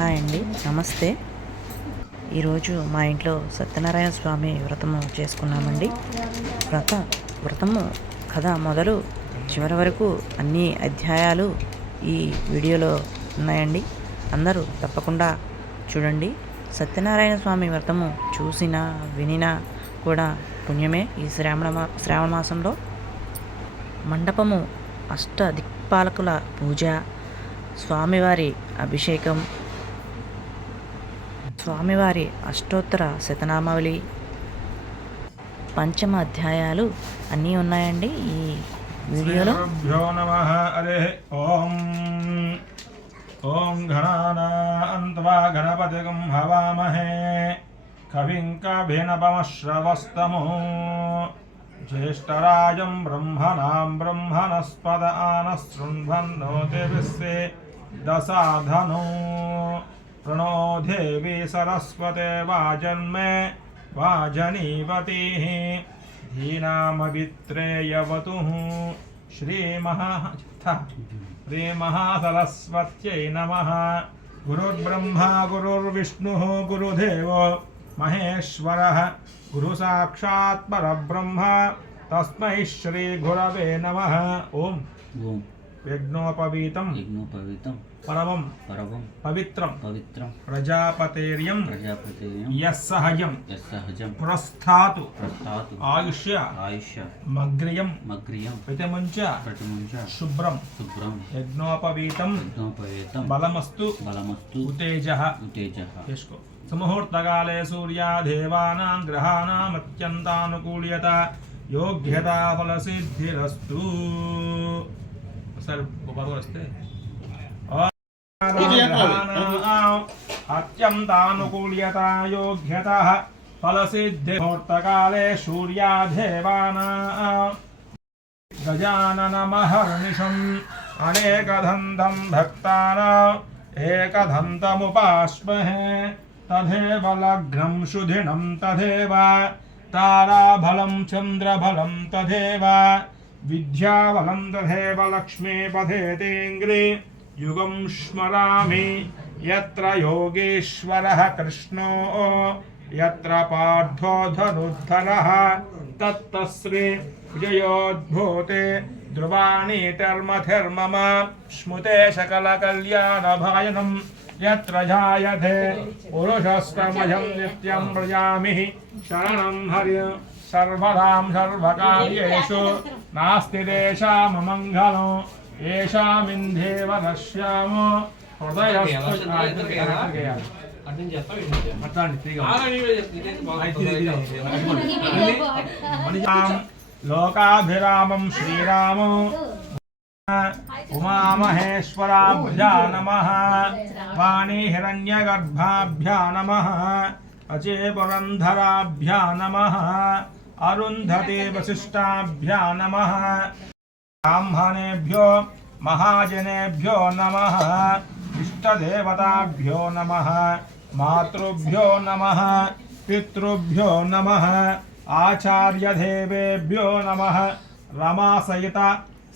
Hi అండి, నమస్తే. ఈరోజు మా ఇంట్లో సత్యనారాయణ స్వామి వ్రతము చేసుకున్నామండి. వ్రతము కథ మొదలు చివరి వరకు అన్ని అధ్యాయాలు ఈ వీడియోలో ఉన్నాయండి. అందరూ తప్పకుండా చూడండి. సత్యనారాయణ స్వామి వ్రతము చూసినా వినినా కూడా పుణ్యమే. ఈ శ్రావణ మాసంలో మండపము, అష్టదిక్పాలకుల పూజ, స్వామివారి అభిషేకం, స్వామివారి అష్టోత్తర శతనామావళి, పంచమ అధ్యాయాలు అన్నీ ఉన్నాయండి ఈ వీడియోలో. ఓం గణానాన్త్వా గణపతిగం హవామహే కవిం కవినపమశ్రవస్తమో జ్యేష్ఠరాజం బ్రహ్మణాం బ్రహ్మణస్పద ఆనశృణ్వన్నోతి విశ్వే దశాధనో ప్రణో దేవి సరస్వతే వాజన్మే వాజనీవతి ధీనామవిత్రేయవతు శ్రీమహాసరస్వత్యై నమః. గురుర్బ్రహ్మా గురుర్విష్ణుః గురుదేవో మహేశ్వరః గురు సాక్షాత్ పరబ్రహ్మ తస్మై శ్రీ గురవే నమః. ఓం యజ్ఞోపవీతం పరమం పవిత్రం ప్రజాపతేర్యం యస్సహజం పురస్థాతు ఆయుష్య మగ్రియం ప్రతిముంచ శుభ్రం యజ్ఞోపవీతం బలమస్తు ఉతేజః. చేసుకో. సుముహూర్తకాలే సూర్యాదేవానాం గ్రహాణాం అత్యంతానుకూల్యత యోగ్యతా ఫలసిద్ధిరస్తు. ఒకసారి వస్తే అత్యంతానుకూల్యత యోగ్యత ఫలసిద్ధి. ముహూర్తకాలే సూర్యాదేవానాం గజాననమహర్నిశం అనేకదంతం భక్తానాం ఏకదంతముపాస్మహే తథేవ లగ్నం శుధినం తథేవ తారాబలం చంద్రబలం తథేవ విద్యాబలం తథేవ లక్ష్మీపథేతేంగ్రి యుగం స్మరామి యత్ర యోగేశ్వరః కృష్ణో యత్ర పార్థో ధనుర్ధరః తత్తశ్రీ విజయోద్భూతే ధ్రువాణి తర్మమ స్మృతే సకల కళ్యాణభాయనం యత్ర జాయతే పురుషస్తమయం నిత్యం ప్రజామి శరణం హరి సర్వదాం సర్వకార్యేషు నాస్తి దేశామమంగళం ఏషామిందేవ నశ్యామో లోకాభిరామం శ్రీరామో ఉమామహేశ్వరాభ్యా నమః వాణీ హిరణ్యగర్భాభ్యా నమః అచే పురంధరాభ్యా నమః అరుంధతే వశిష్టాభ్యా నమః బ్రాహ్మణేభ్యో మహాజనేభ్యో నమః ఇష్టదేవతాభ్యో నమః మాతృభ్యో నమః పితృభ్యో నమః ఆచార్యదేవేభ్యో నమః రమాసహిత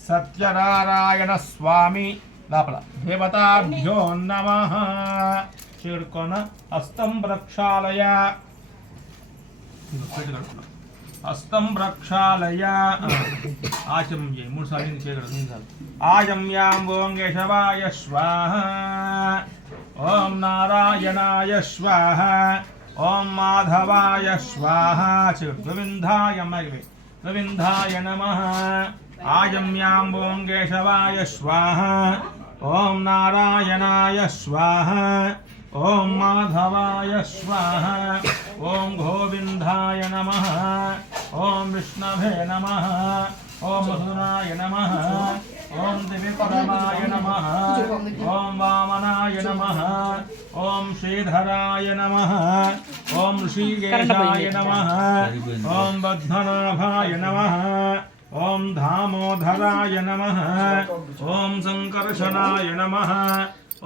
సత్యనారాయణ స్వామి లోపల దేవతాభ్యో నమః. చేరుకొన హస్తం ప్రక్షాళయ హస్తం ప్రక్షాళయ ఆచమ్య 3 సార్లు చేయగలరు. ఆచమ్యాం ఓం కేశవాయ స్వాహ ఓం నారాయణాయ స్వాహ ఓం మాధవాయ స్వాహ. గోవిందాయ నమః. ఆజమ్యాం ఓం కేశవాయ స్వాహ ఓం నారాయణాయ స్వాహ ఓం మాధవాయ స్వాహ ఓం గోవిందాయ నమః. ఓం విష్ణవే నమః. ఓం మధురాయ నమః. ఓం దివిపరమాయ నమః. ఓం వామనాయ నమః. ఓం శ్రీధరాయ నమః. ఓం శ్రీకేశాయ నమః. ఓం బద్ధనాభాయ నమః. ఓం దామోదరాయ నమః. ఓం సంకర్షణాయ నమః.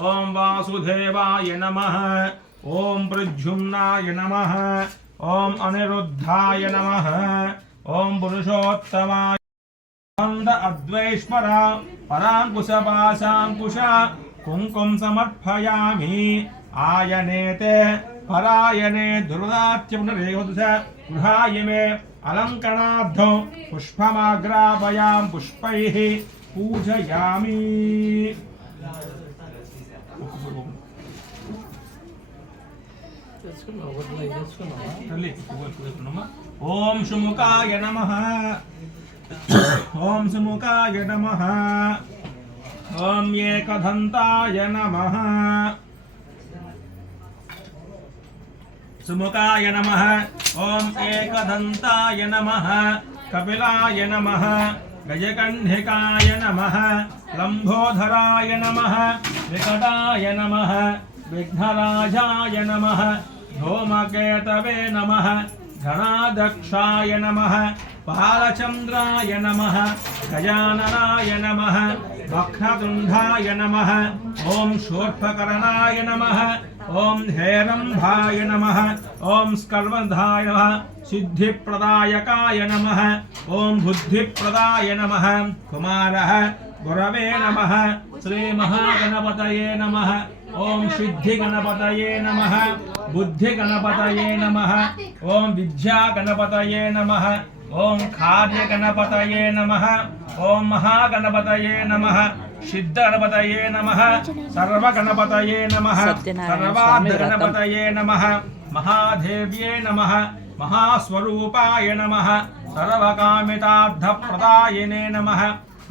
ఓం వాసుదేవాయ నమః. ఓం ప్రద్యుమ్నాయ నమః. ఓం అనిరుద్ధాయ నమః. ఓం పురుషోత్తమాయ అద్వైష్మర పరాంకుశ పాశాంకుశ కుంకుం సమర్పయామి ఆయనేతే పరాయణే దుర్దాత్యమునరేవదుస గృహాయమే అలంకరణార్థం పుష్పమాగ్రాపయాం పుష్పైః పూజయామి. ఓం సుముఖాయ నమః. ఓం సుముఖాయ నమః. ఓం ఏకదంతాయ నమః. సుముఖాయ నమః. ఓం ఏకదంతాయ నమః. కపిలాయ నమః. గజకంఠికాయ నమః. లంబోధరాయ నమః. వికటాయ నమః. విఘ్నరాజాయ నమః. ధూమకేతవే నమః. ఘనాదక్షాయ నమః. బాలచంద్రాయ నమః. గజాననాయ నమః. వక్రతుండాయ నమః. ఓం శూర్పకర్ణాయ నమః. ఓం హేరంభాయ నమః. ఓం స్కర్వధాయ నమః. సిద్ధిప్రదాయకాయ నమః. ఓం బుద్ధిప్రదాయ నమః. కుమారః గురవే నమః. శ్రీ మహాగణపతయే నమః. ఓం సిద్ధిగణపతయే నమః. బుద్ధిగణపతయే నమః. ఓం విద్యాగణపతయే నమః. ఓం కార్యగణపతయే నమః. ఓం మహాగణపతయే నమః. సిద్ధగణపతయే నమః. సర్వగణపతయే నమః. సర్వార్థగణపతయే నమః. మహాదేవ్యే నమః. మహాస్వరూపాయ నమః. సర్వకామితార్థప్రదాయినే నమః.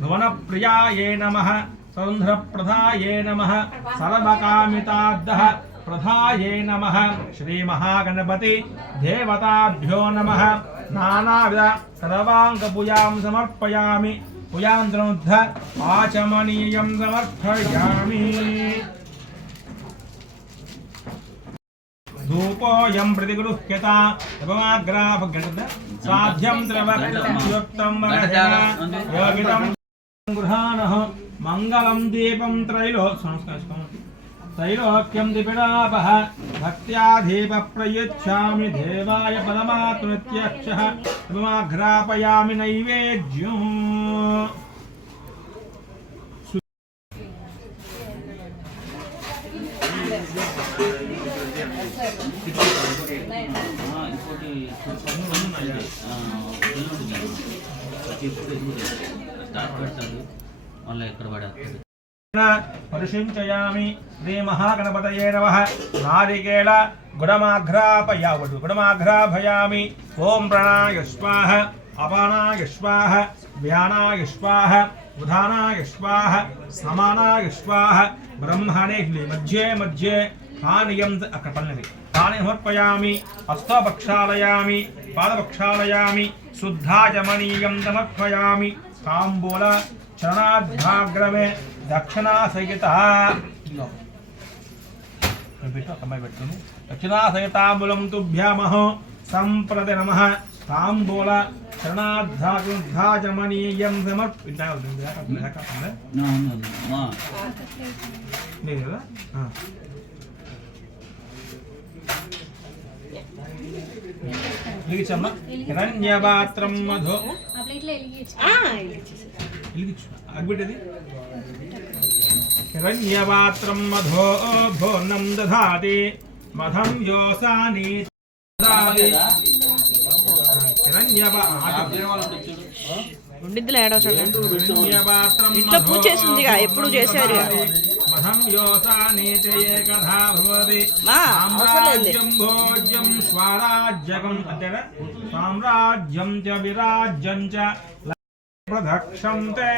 భువనప్రియాయే నమః. సౌందర్యప్రదాయే నమః. సర్వకామితార్థ ప్రధాయే నమః. శ్రీ మహాగణపతి దేవతాభ్యో నమః. నానావిధ సర్వాంగపూజాం సమర్పయామి. పూజాంతరుద్ధ ఆచమనీయం సమర్పయామి. ధూపోయం ప్రతిగృహ్యత సాధ్యం త్రవక్తం యోగితం గృహాణః. మంగళం దీపం త్రైలోక్యం దిపిడాపః. భక్త్యా దీప ప్రయుచ్ఛామి దేవాయ పరమాత్మత్యక్షః. ఉపమాఘ్రాపయామి నైవేద్యం. పరిశుంచయామి. శ్రీ మహాగణపతయే నమః. నారికేళ గుడమాఘ్రాపయామి. ఓం ప్రణాయ స్వాహ. అపానాయ స్వాహ. వ్యానాయ స్వాహ. ఉదానాయ స్వాహ. సమానాయ స్వాహ. బ్రహ్మణే మధ్యే మధ్యే పానీయం అక్కడ పన్నది పానీయం సమర్పయామి. హస్తపక్షాలయామి. పాదపక్షాలయామి. శుద్ధాచమనీయం సమర్పయామి. తాంబూల చరణాభాగ్రమే దక్షిణా సహిత దక్షిణా సహితాంబూలం తుభ్యామహో సంప్రతి నమః. తాంబూల చరణాధ్యాచమనీయం హిరణ్యపాత్రం మధు అగ్బిట్టది. హిరణ్యపాత్రం మధో భోర్ణం దధాతి. మధం యోసాని ఇంట్లో పూజ చేసింది ఎప్పుడు చేశారు. మధం యోసానీతే కథా భవతి. భోజ్యం స్వరాజ్యకం అంటే సామ్రాజ్యం చ విరాజ్యం చ ప్రదక్షంతే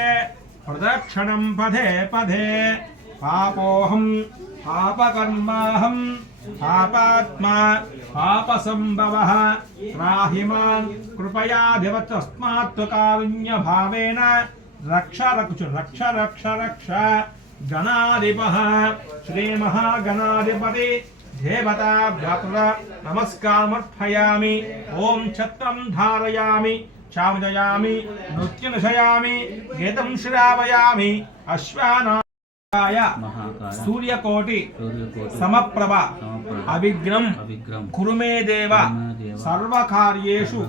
ప్రదక్షిణం పదే పదే. పాపోహం పాపకర్మాహం పాపాత్మా పాపసంభవః. త్రాహి మాం కృపయాధిపతస్మాత్ కారుణ్యభావేన రక్ష రక్ష రక్ష రక్ష రక్ష. గణాధిపః శ్రీ మహాగణాధిపతి దేవతా భ్రాతృ నమస్కారమర్పయామి. ఓం ఛత్రం ధారయామి. చామజయామి. నృత్యనుషయామి. గీతం శ్రావయామి. అశ్వానాయ సూర్యకోటి సమప్రభ అవిఘ్నం కురు మే దేవ సర్వకార్యేషు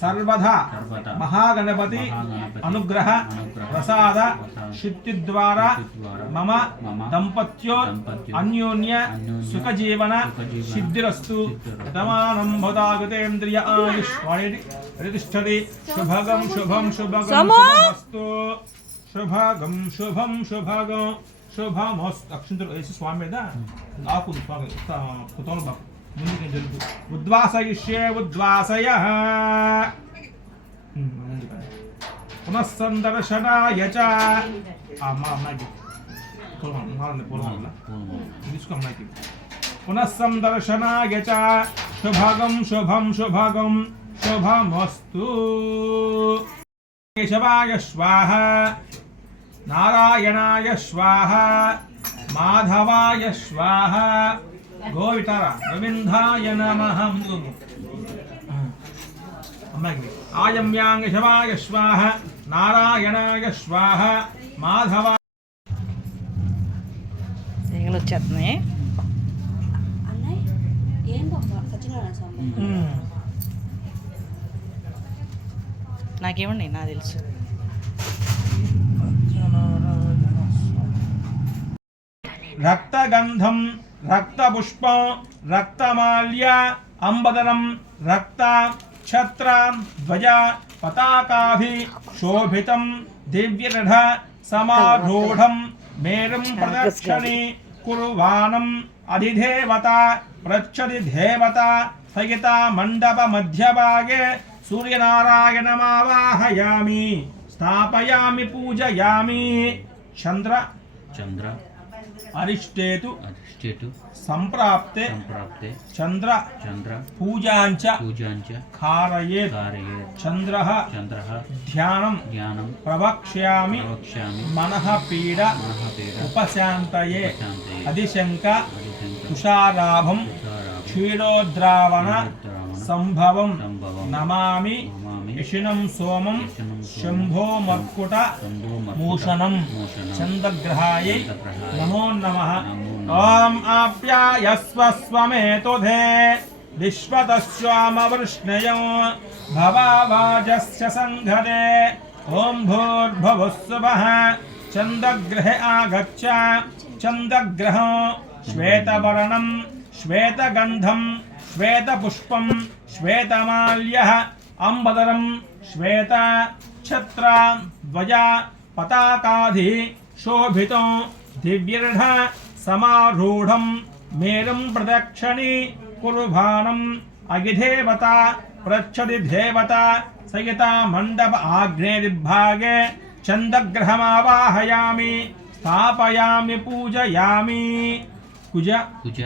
సర్వదా మహాగణపతి అనుగ్రహ ప్రసాద సిద్ధి ద్వారా మమ దంపత్యో అన్యోన్య సుఖజీవన సిద్ధిరస్తు శతమానం భవతాగతేంద్రియ ఆయుష్వాణి ప్రతిష్టతి శుభగం శుభం శుభగం శుభమస్తు శుభగం శుభం శుభగం శుభమస్తు. అక్షంతలు వేసి స్వామి మీద ఆకు పుతోలు బాకు ముందుకు జరుగు. ఉద్వాసయిష్యే ఉద్వాసయ పునఃసందర్శనాయ చ అమ్మాయికి తీసుకో అమ్మాయికి. పునఃసందర్శనాయ చ శుభగం శుభం శుభగం శుభమస్తు. కేశవాయ స్వాహ నారాయణాయ స్వాహ మాధవాయ స్వాహ గోవితార గోవిందాయ నమః. ఆయమ్యాంగ శవాయ స్వాహ నారాయణాయ స్వాహ మాధవ. ఈగలు వచ్చేస్తున్నాయి. నాకేమండి నాకు తెలుసు. రక్తగంధం రక్తపుష్పం రక్తమాల్య అంబదరం రక్త ఛత్ర ధ్వజ పతాకాభి శోభితం దివ్యరథ సమారూఢం మేరుం ప్రదక్షిణి కుర్వాణం అధిదేవత పృచ్చది దేవత సహిత మండప మధ్యభాగే సూర్యనారాయణమావాహయామి స్థాపయామి పూజయామి. చంద్ర చంద్ర అరిష్టేతు అరిష్టేతు సంప్రాప్తే సంప్రాప్తే చంద్ర చంద్ర పూజాంచ పూజాంచ కారయేత్ కారయేత్ చంద్రః చంద్రః ధ్యానం జ్ఞానం ప్రవక్ష్యామి ప్రవక్ష్యామి మనః పీడ మనఃపీడ ఉపశాంతయే ఉపశాంతయే అధిశంక అధిశంక తుషారాభం తుషారాభం క్షీరోద్రావణ క్షీరోద్రావణ సంభవం సంభవం నమామి నమామి యశినం సోమం యశనం సోమం శంభో మర్కుట శంభో మర్కుట మూషణం మూషణం చంద్రగ్రహాయై చంద్రగ్రహాయై నమో నమః. నమో నమః. ఓం ఆప్యాయస్వ స్వమేతుధే విశ్వతస్వామవృష్ణయం భవావాజస్య సంఘదే. ఓం భూర్భువస్సువః చంద్రగ్రహే ఆగచ్చ. చంద్రగ్రహం శ్వేతవర్ణం శ్వేతగంధం శ్వేతపుష్పం శ్వేతమాల్యః అంబదరం శ్వేత ఛత్ర ధ్వజ పతాకాధి శోభితం దివ్యరథ సమారూఢం మేరుం ప్రదక్షిణి కుర్వాణం అగిదేవత పృచ్చది దేవత సహిత మండప ఆగ్నేయదిగ్భాగే చంద్రగ్రహమావాహయామి స్థాపయామి పూజయామి. కుజ కుజ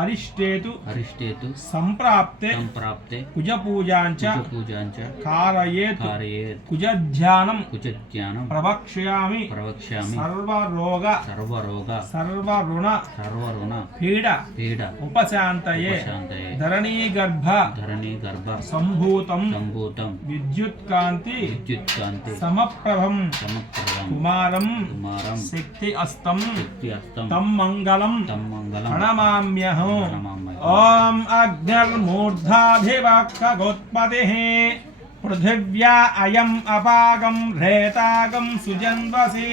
అరిష్టేతు అరిష్టేతు సంప్రాప్తే సంప్రాప్తే కుజపూజాంచ పూజాంచ కారయేత్ కారయేత్ కుజధ్యానం కుజజ్ఞానం ప్రవక్ష్యామి ప్రవక్ష్యామి సర్వరోగ సర్వరోగ సర్వరుణ సర్వరుణ పీడ పీడ ఉపశాంతయే ఉపశాంతయే ధరణీగర్భ ధరణి గర్భ సంభూతం సంభూతం విద్యుత్కాంతి విద్యుత్కాంతి సమప్రభం సమప్రభం కుమారం కుమారం శక్తి అస్తం శక్తి అస్తం తం మంగళం తం మంగళం ప్రణమామ్యహం. ప్రణమామ్యహం. ఓం అగ్నిర్మూర్ధాభివక్షగోత్పతిః పృథివ్యా అయం అపాగం రేతాగం సుజన్వసి.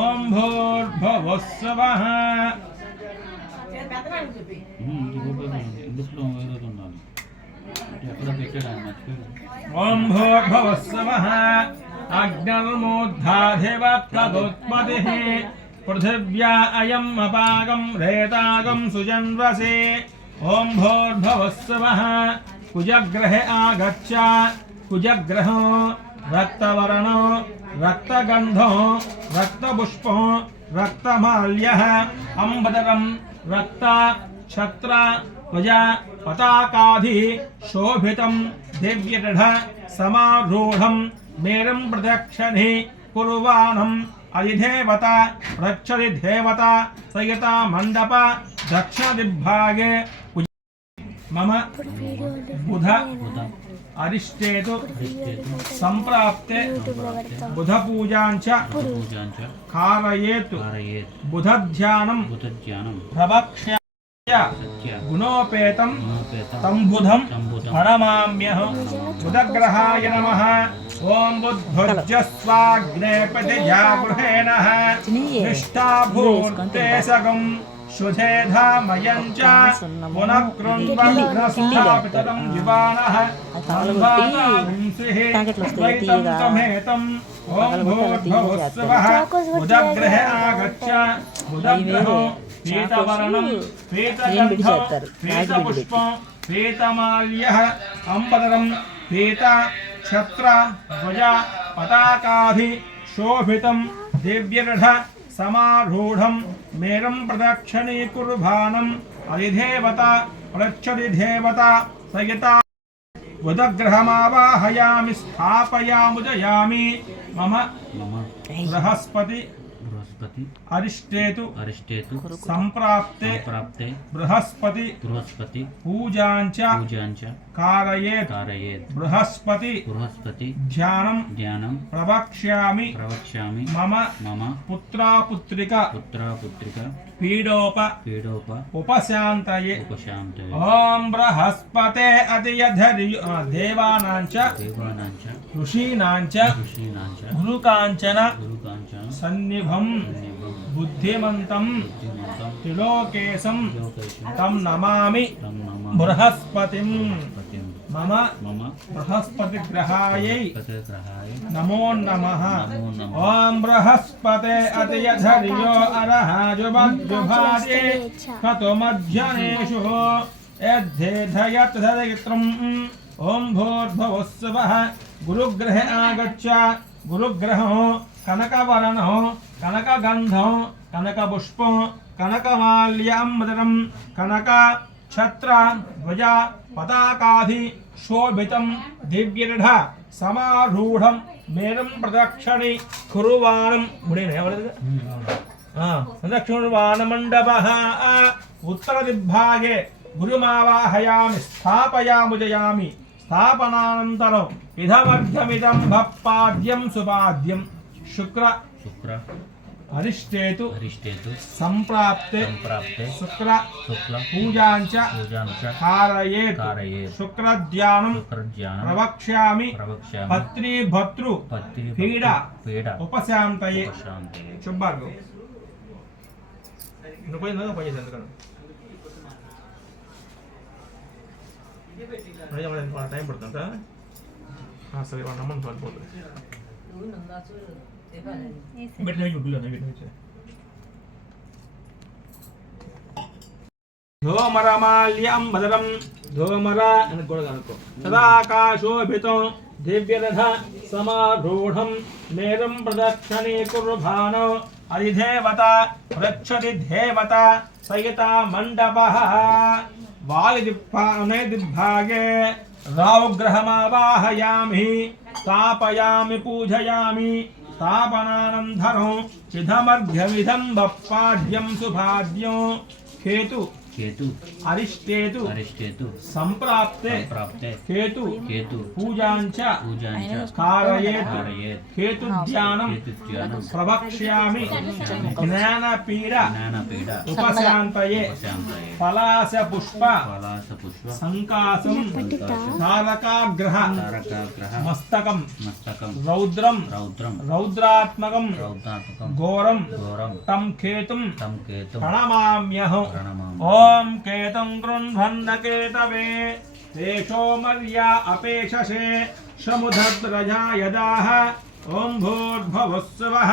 ఓం భూర్భువస్సువః. ఇంగ్లీష్లో ఏదో ఉండాలి ఎక్కడ పెట్టాడు ఆయన మర్చిపోయాడు. ఓం భూర్భువస్సువః అగ్నిర్మూర్ధాభివక్షగోత్పతిః పృథివ్యా అయం అపాగం రేతాగం సుజన్వసి. ఓం భూర్భువస్సువః కుజగ్రహే ఆగచ్చ. కుజగ్రహం రక్తవర్ణం రక్తగంధం రక్తపుష్పం రక్తమాల్యః అంబదరం రక్త ఛత్ర ధ్వజ పతాకాధి శోభితం దివ్యరథ సమారూఢం మేరుం ప్రదక్షిణి కుర్వాణం అధిదేవత పృచ్చది దేవత సహిత మండప దక్షిణదిగ్భాగే మమ బుధ బుధ అరిష్టేతు అరిష్టేతు సంప్రాప్తే బుధపూజాంచ పూజాంచ కారయేత్ కారయేత్ బుధధ్యానం బుధజ్ఞానం ప్రవక్ష్యాయ గుణోపేతం గుణోపేతం తంబుధం తంబుధం ప్రణమామ్యహం బుధగ్రహాయ నమః ఓం బుద్ధోజ్జస్వాగ్నేపతి జాగృహేణః నిష్ఠాభూతేసగం శుధేధామయం చ పునఃకృణ్వగ్రస్థాపితం జివానః ద్వైతం ఓం భూర్భువస్సువః బుధగ్రహే ఆగచ్చ బుధగ్రహో పీతవర్ణం పీతగంధం పీతపుష్పం పీతమాల్యః అంబదరం పీత ఛత్ర ధ్వజ పతాకాభి శోభితం దివ్యరథ సమారూఢం మేరం ప్రదక్షిణీకుర్వాణం అధిదేవత ప్రచ్చది దేవత సయత బుధగ్రహమావాహయామి స్థాపయాముదయామి మమ బృహస్పతి అరిష్టేతు సంప్రాప్తే బృహస్పతి పూజాంచ కారయేత్ బృహస్పతి ధ్యానం ప్రవక్ష్యామి మమ పుత్రాపుత్రిక పీడోప ఉపశాంతయే ఓం బృహస్పతే అతియధరి దేవానాంచ ఋషీనాంచ గురుకాంచన సన్నిభం బుద్ధిమంతం త్రిలోకేశం తం నమామి బృహస్పతిం మమ బృహస్పతి గ్రహాయై నమో నమః ఓం బృహస్పతే అతియధర్యో అరహాజుభాజే హతో మధ్యనేషు యద్ధేధయత్థదయిత్రం ఓం భూర్భువస్సువః గురుగ్రహే ఆగచ్చ గురుగ్రహో కనకవర్ణో కనకగంధో కనకపుష్పో కనకమాల్యాంబదరం కనక ఛత్ర ధ్వజ పతాకాధి శోభితం దివ్యరథ సమారూఢం మేరం ప్రదక్షిణి కురువాణం ప్రదక్షిణవాణమండపః ఉత్తరదిగ్భాగే గురుమావాహయామి స్థాపయాముజయామి స్థాపనానంతరం ఇదమర్ఘ్యమిదం భప్పాద్యం సుపాద్యం శుక్ర అరిష్టేతు సంప్రాప్తే శుక్ర పూజాంచ కారయేత్ శుక్రధ్యానం ప్రవక్ష్యామి పత్రి భర్తృ పీడ ఉపశాంతయే శుభార్గం టైం పడుతుందా సరే వాళ్ళ నమ్మని పడిపోతుంది ధూమరమాల్యంబదరం ధూమర అనుకో సదాకాశోభితం దివ్యరథ సమారూఢం మేరం ప్రదక్షిణీకుర్వాణో అధిదేవత ప్రచ్చది దేవత సయత మండపః వాయుదిగ్భాగే రావుగ్రహమావాహయామి స్థాపయామి పూజయామి స్థాపనానంతరం చిధమర్ఘ్యమిదం బప్పాఢ్యం సుభాద్యం కేతు అరిష్టేతు సంప్రాప్తే కేతు పూజాంచ కారయేత్ కేతు ధ్యానం ప్రవక్ష్యామి జ్ఞానపీడ ఉపశాంతయే పలాస పుష్ప సంకాసం తారకాగ్రహ మస్తకం రౌద్రం రౌద్రాత్మకం ఘోరం తం కేతుం ప్రణమామ్యహం ఓం కేతం గృహ్ణన్న కేతవే దేశో మర్యా అపేక్షసే సముద్రజా యదాః ఓం భూర్భువస్సువః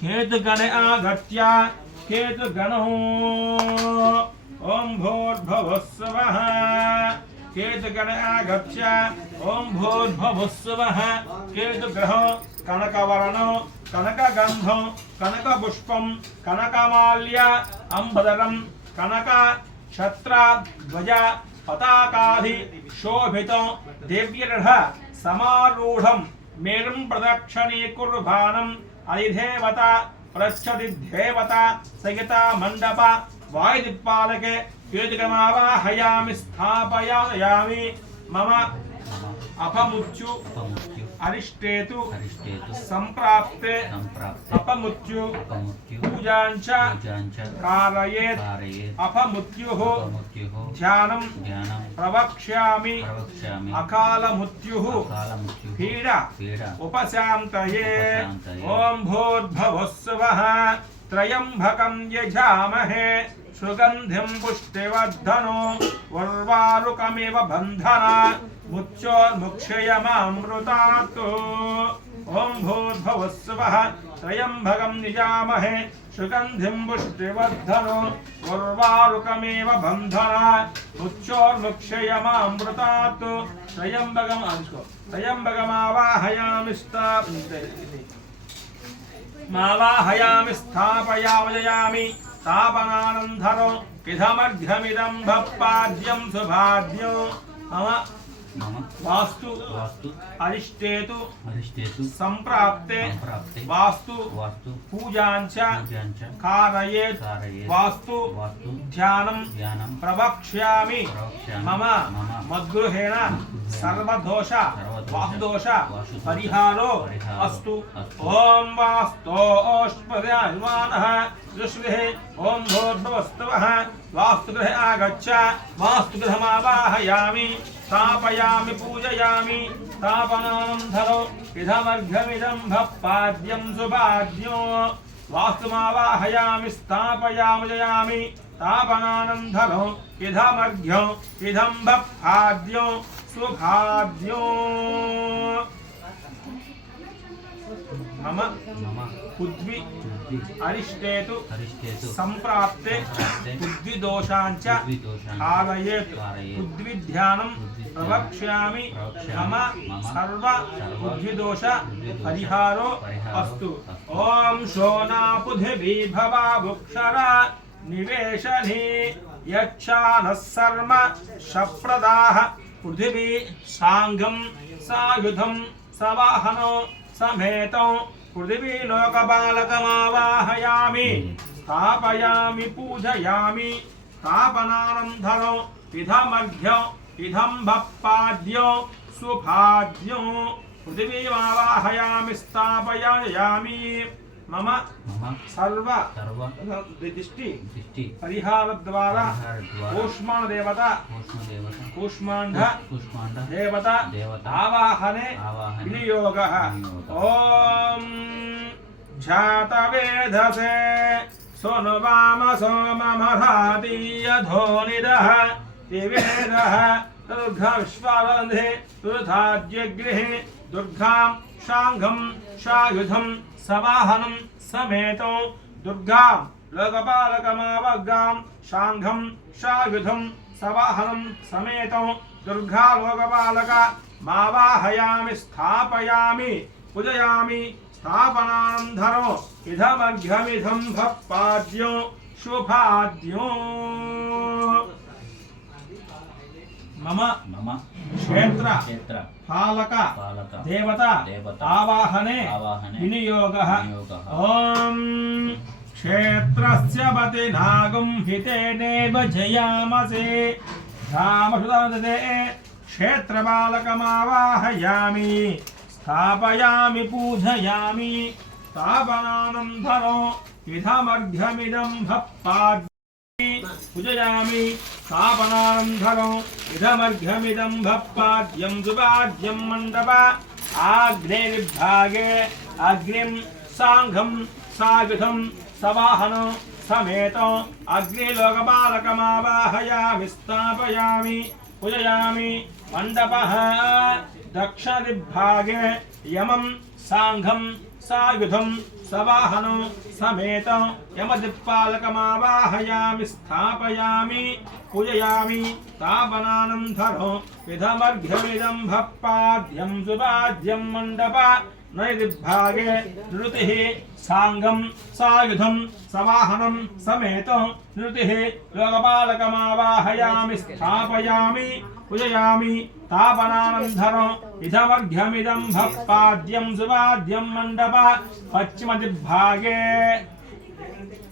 కేతుగణే ఆగత్య కేతుగణో ఓం భూర్భువస్సువః కేతుగణే ఆగత్య ఓం భూర్భువస్సువః కేతుగ్రహో కనకవర్ణో కనకగంధం కనకపుష్పం కనకమాల్య అంబదరం కనక ఛత్ర ధ్వజ పతాకాధి శోభితం దివ్యరథ సమారూఢం మేరం ప్రదక్షిణీకుర్వాణం అధిదేవత ప్రచ్చది దేవత సయత మండప వాయుదిక్పాలకే కేతుకమావాహయామి స్థాపయామి మమ అపముత్యు అరిష్టేతు అరిష్టేతు సంప్రాప్తే సంప్రాప్తే అపమృత్యు అపమృత్యు పూజాంచ పూజాంచ కారయేత్ కారయేత్ అపమృత్యుః అపమృత్యుః ధ్యానం జ్ఞానం ప్రవక్ష్యామి ప్రవక్ష్యామి అకాల మృత్యుః కాలమృత్యుః పీడ పీడ ఉపశాంతయే ఉపశాంతయే. ఓం భూర్భువస్సువః త్రయంబకం యజామహే సుగంధిం పుష్టివర్ధనో ఉర్వారుకమివ బంధన ముచ్యోర్ముక్షయమామృతాత్ ఓం భూర్భువస్సువః త్రయంబకం యజామహే సుగంధిం పుష్టివర్ధనో ఉర్వారుకమివ బంధన ముచ్యోర్ముక్షయమామృతాత్ త్రయంబకం అనుకో త్రయంబకమావాహయామి మావాహయామి స్థాపయామి తాపనానందరో ఇదమర్ఘ్యమిదం భప్పాద్యం సుభాద్యం మమ మమ వాస్తు వాస్తు అరిష్టేతు అరిష్టేతు సంప్రాప్తే సంప్రాప్తే వాస్తు వాస్తు పూజాంచ పూజాంచ కారయేత్ కారయేత్ వాస్తు వాస్తు ధ్యానం ధ్యానం ప్రవక్ష్యామి ప్రవక్ష్యామి మమ మమ మద్గృహేణ సర్వదోష సర్వదోష వాసుదోష వాసుదోష పరిహారో పరిహారో అస్తు అస్తు. ఓం వాస్తోష్పదాయుమానః దృష్టిః ఓం భూర్భువస్సువః వాస్తుగృహే ఆగచ్చ వాస్తుగృహమావాహయామి స్థాపయామి పూజయామి స్థాపనానంతరో ఇదమర్ఘ్యమిదం భప్పాద్యం సుభాద్యం వాస్తుమావాహయామి స్థాపయామి తాపనానంతరో ఇదమర్ఘ్యం ఇదం భప్పాద్యం సుభాద్యం మమ మమ పృథ్వీ బుద్ధి అరిష్టేతు అరిష్టేతు సంప్రాప్తే సంప్రాప్తే బుద్ధిదోషాంచ బుద్ధిదోషాంచ కారయేత్ కారయేత్ బుద్ధిధ్యానం బుద్ధిధ్యానం ప్రవక్ష్యామి ప్రవక్ష్యామి మమ మమ సర్వ సర్వ బుద్ధిదోష బుద్ధిదోష పరిహారో పరిహారో అస్తు అస్తు. ఓం శోనాపుధిభీభవాభుక్షర నివేశని యచ్చానః సర్మ శప్రదాః పృథివీ సాంగం సాయుధం సవాహనో సమేతం పృథివీ లోకపాలకమావాహయామి స్థాపయామి పూజయామి స్థాపనానంతరో ఇదమర్ఘ్యం ఇదం భప్పాద్యం సుభాద్యం పృథివీమావాహయామి స్థాపయామి మమ మమ సర్వ సర్వ దృష్టి దృష్టి పరిహార ద్వారా పరిహార ద్వారా కూష్మాండ దేవత ఉష్ణదేవత కూష్మాండ పుష్పాండ దేవత దేవత ఆవాహనే ఆవాహనే వినియోగ వినియోగः. ఓం జాతవేధసే సోనువామ సోమమహాదీయధోనిదః దివేదః దుర్గా విశ్వారంధే దుర్ధాజ్యగృహే దుర్గాం శాంఘం శాయుధం సవాహనం సమేతం దుర్గాం లోకపాలకమావగాం శాంఘం శాయుధం సవాహనం సమేతం దుర్గా లోకపాలక మావాహయామి స్థాపయామి పూజయామి స్థాపనానంతరో ఇదమర్ఘ్యమిదం భప్పాద్యం శుభాద్యం మమ మమ క్షేత్ర క్షేత్ర పాలక పాలక దేవత దేవత ఆవాహనే ఆవాహనే వినియోగః వినియోగः. ఓం క్షేత్రస్య పతి నాగం హితేనేవ జయామసే రామసుదతే క్షేత్రపాలకమావాహయామి స్థాపయామి పూజయామి స్థాపనానంతరో ఇదమర్ఘ్యమిదం భప్పాద్యం పూజయామి స్థాపనానంతరం ఇదమర్ఘ్యమిదం భప్పాద్యం సువాద్యం మండప ఆగ్నేర్విభాగే అగ్నిం సాంఘం సాయుధం సవాహనం సమేతం అగ్నిలోకపాలకమావాహయామి స్థాపయామి పూజయామి మండప దక్షిణవిభాగే యమం సాంఘం సాయుధం సవాహనం సమేతం యమదిక్పాలకమావాహయామి స్థాపయామి పూజయామి స్థాపనానంతరం ఇదమర్ఘ్యమిదం భప్పాద్యం సువాద్యం మండప నైదిభాగే నృతి సాంగం సాయుధం సవాహనం సమేతం నృతి లోకపాలకమావాహయామి స్థాపయామి పూజయామి తాపనానంతరం ఇదమర్ఘ్యమిదం భప్పాద్యం సువాద్యం మండప పశ్చిమ దిగ్భాగే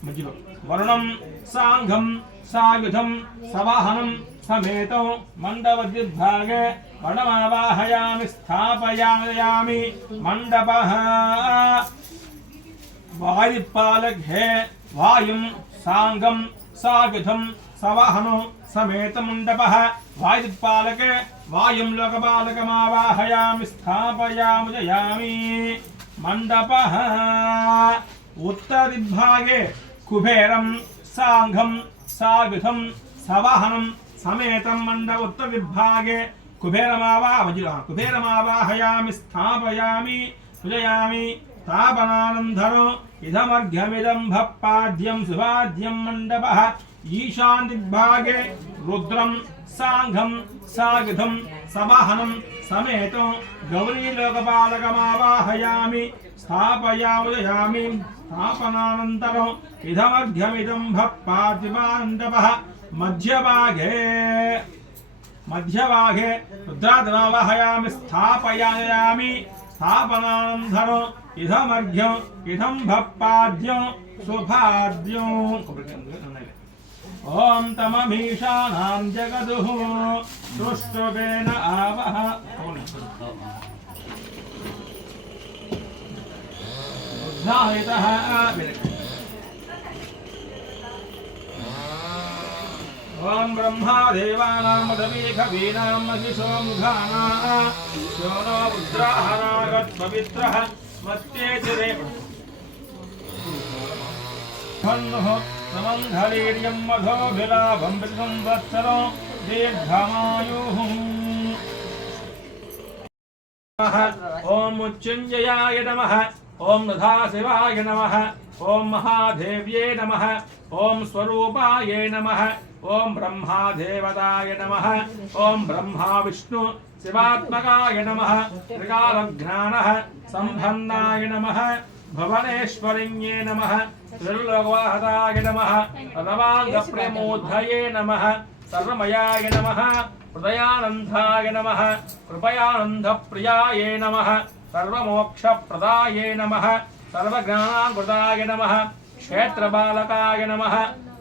మధ్యలో వరుణం సాంఘం సాయుధం సవాహనం సమేతం మండప దిగ్భాగే गणमावाहयामि स्थापयामि मंडपः वायुपालघे वायुं सांगं सागिधं सवहनो समेत मंडपः वायुपालके वायुं लोकपालकमावाहयामि स्थापयामि जयामि मंडपः उत्तरदिग्भागे कुबेरं सांघं सागिधं सवहनं समेतं मंडप उत्तरदिग्भागे कुबेरमावाहयामि स्थापयामि पूजयामि तापनानंधरो इदमर्घ्यमिदं भप्पाद्यं सुवाद्यं मंडपः ईशान दिग्भागे रुद्रं सांघं सागिधं सवहनं समेतो गौरी लोकपालकमावाहयामि स्थापयामि पूजयामि स्थापनानन्तरो इदमर्घ्यमिदं भप्पाद्यमण्डपः मध्यभागे रुद्रादनावाहयामि स्थापयामि स्थापनानन्तरो इदमर्घ्यं इदं भप्पाद्यं सुभाद्यं ओम तममीशानां जगदुः सुष्ठुवेन आवह उद्धारितः ओम ब्रह्मा देवानां मदवीखवीनां महिषो मुखानां योनो रुद्राहनागत पवित्रः मत्तेजरे समंधलीर्यं मधोभिलाभं संवत्सरो दीर्घमायुः ओम मृत्युंजयाय नमः ओम सदाशिवाय नमः ओम महादेव्ये नमः ओम स्वरूपाय नमः ओम ब्रह्मादेवताय नमः ओम ब्रह्मा विष्णु शिवात्मकाय नमः त्रिकालज्ञानः संपन्नाय नमः भवनेश्वरिण्ये नमः त्रिलोकवाहताय नमः सर्वाङ्गप्रेमोद्धये नमः सर्वमयाय नमः हृदयानन्दाय नमः कृपयानन्दप्रियाय नमः सर्वमोक्षप्रदाय नमः सर्वज्ञानाकृताय नमः क्षेत्रबालकाय नमः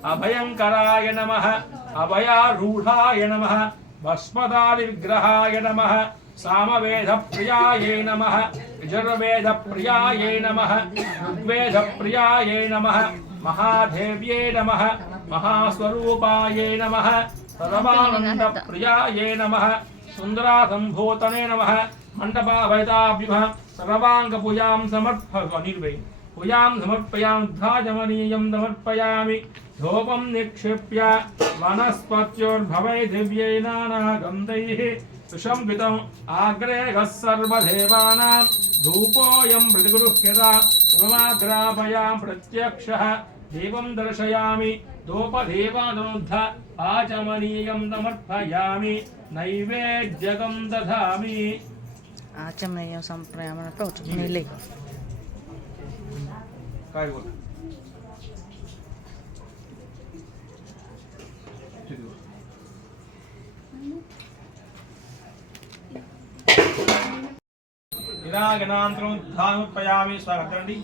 अभयंकराय नमः अभयारूढाय नमः भस्मदादिविग्रहाय नमः सामवेदप्रियाय नमः यजुर्वेदप्रियाय नमः ऋग्वेदप्रियाय नमः महादेव्ये नमः महास्वरूपाय नमः सर्वानन्दप्रियाय नमः सुन्दरासम्भूतने नमः मण्डपाभयताभ्युः सर्वाङ्गपूजां पूजां समर्पयामि ध्वजमनीयं समर्पयामि धूपं निक्षिप्य वनस्पत्योर्भवै दिव्यै नानागन्धैः सुशंवितम् आग्रेगः सर्वदेवानां धूपोऽयं प्रतिगृह्यता सर्वमाग्रापयां प्रत्यक्षः दीपं दर्शयामि धूपदीपानुरुद्ध आचमनीयं समर्पयामि नैवेद्यकं ददामि आचमनीयं समर्पयामि प्रवचने काय बोल ఇరాగనాంతరోద్ధానోపయామి స్వాగతండి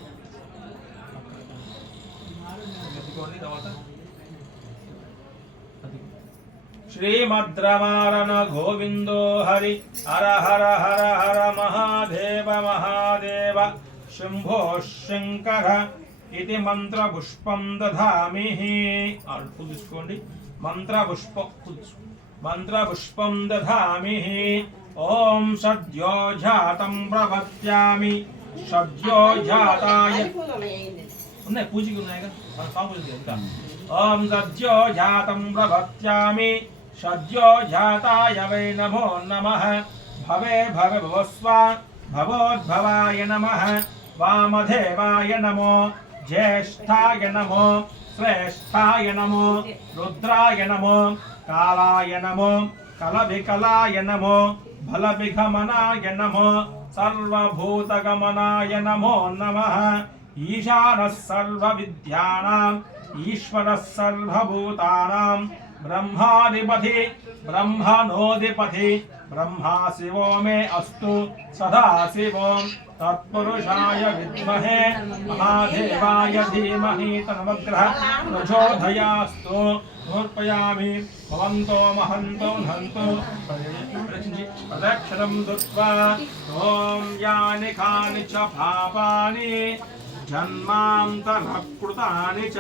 శ్రీమద్రమారణ గోవిందో హరి హర హర హర హర మహాదేవ మహాదేవ శంభో శంకర ఇది మంత్రపుష్పం దధామి తీసుకోండి మంత్రపుష్పం దధామి ఓం సద్యో జాతం ప్రవక్ష్యామి సద్యో జాతాయ ఉన్నాయి పూజకి ఉన్నాయి కదా ఓం సద్యో జాతం ప్రవక్ష్యామి సద్యో జాతాయ వై నమో నమః భవే భవ భవస్వ భవోద్భవాయ నమః वामदेवाय नमो ज्येष्ठाय नमो श्रेष्ठाय नमो रुद्राय नमो कालाय नमो कलविकलाय नमो बलविघमनाय नमो सर्वभूतगमनाय नमो नमः ईशानः सर्वविद्यानाम् ईश्वरः सर्वभूतानां ब्रह्माधिपति ब्रह्मणोऽधिपति ब्रह्मा शिवो मे अस्तु सदा शिवो तत्पुरुषाय विद्महे महादेवाय धीमहि तन्वग्रह प्रचोदयास्तु సమర్పయామి భవంతో మహంతో నంతో ప్రదక్షిణం దత్వా ఓం యాని కాని చ పాపాని జన్మాంతరకృతాని చ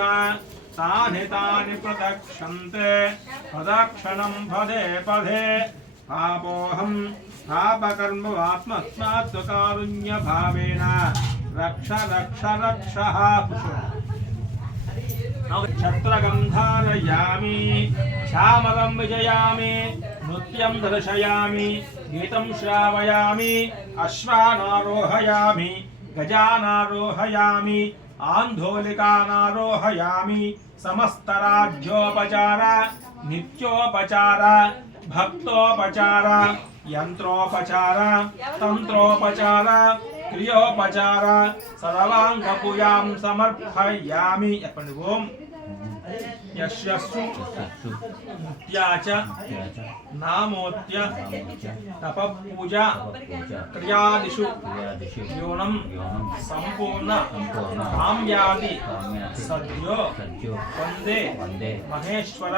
తాని తాని ప్రదక్షంతే ప్రదక్షిణం పదే పదే పాపోహం పాపకర్మవాత్మస్మాత్కారుణ్య భావేన రక్ష రక్ష రక్ష క్షత్రగంధారయామి శ్యామలం విజయామి నృత్యం దర్శయామి గీతం శ్రావయామి అశ్వానారోహయామి గజానారోహయామి ఆందోళికానారోహయామి సమస్తరాజ్యోపచార నిత్యోపచార భక్తోపచార యంత్రోపచార తంత్రోపచార క్రియోపచార సర్వాంగపూజాం సమర్పయామి. చెప్పండి. ఓం యస్సు నిత్యాచ నామోత్య తపపూజ క్రియాదిషు యోనం సంపూర్ణ కామ్యాది సద్యో వందే మహేశ్వర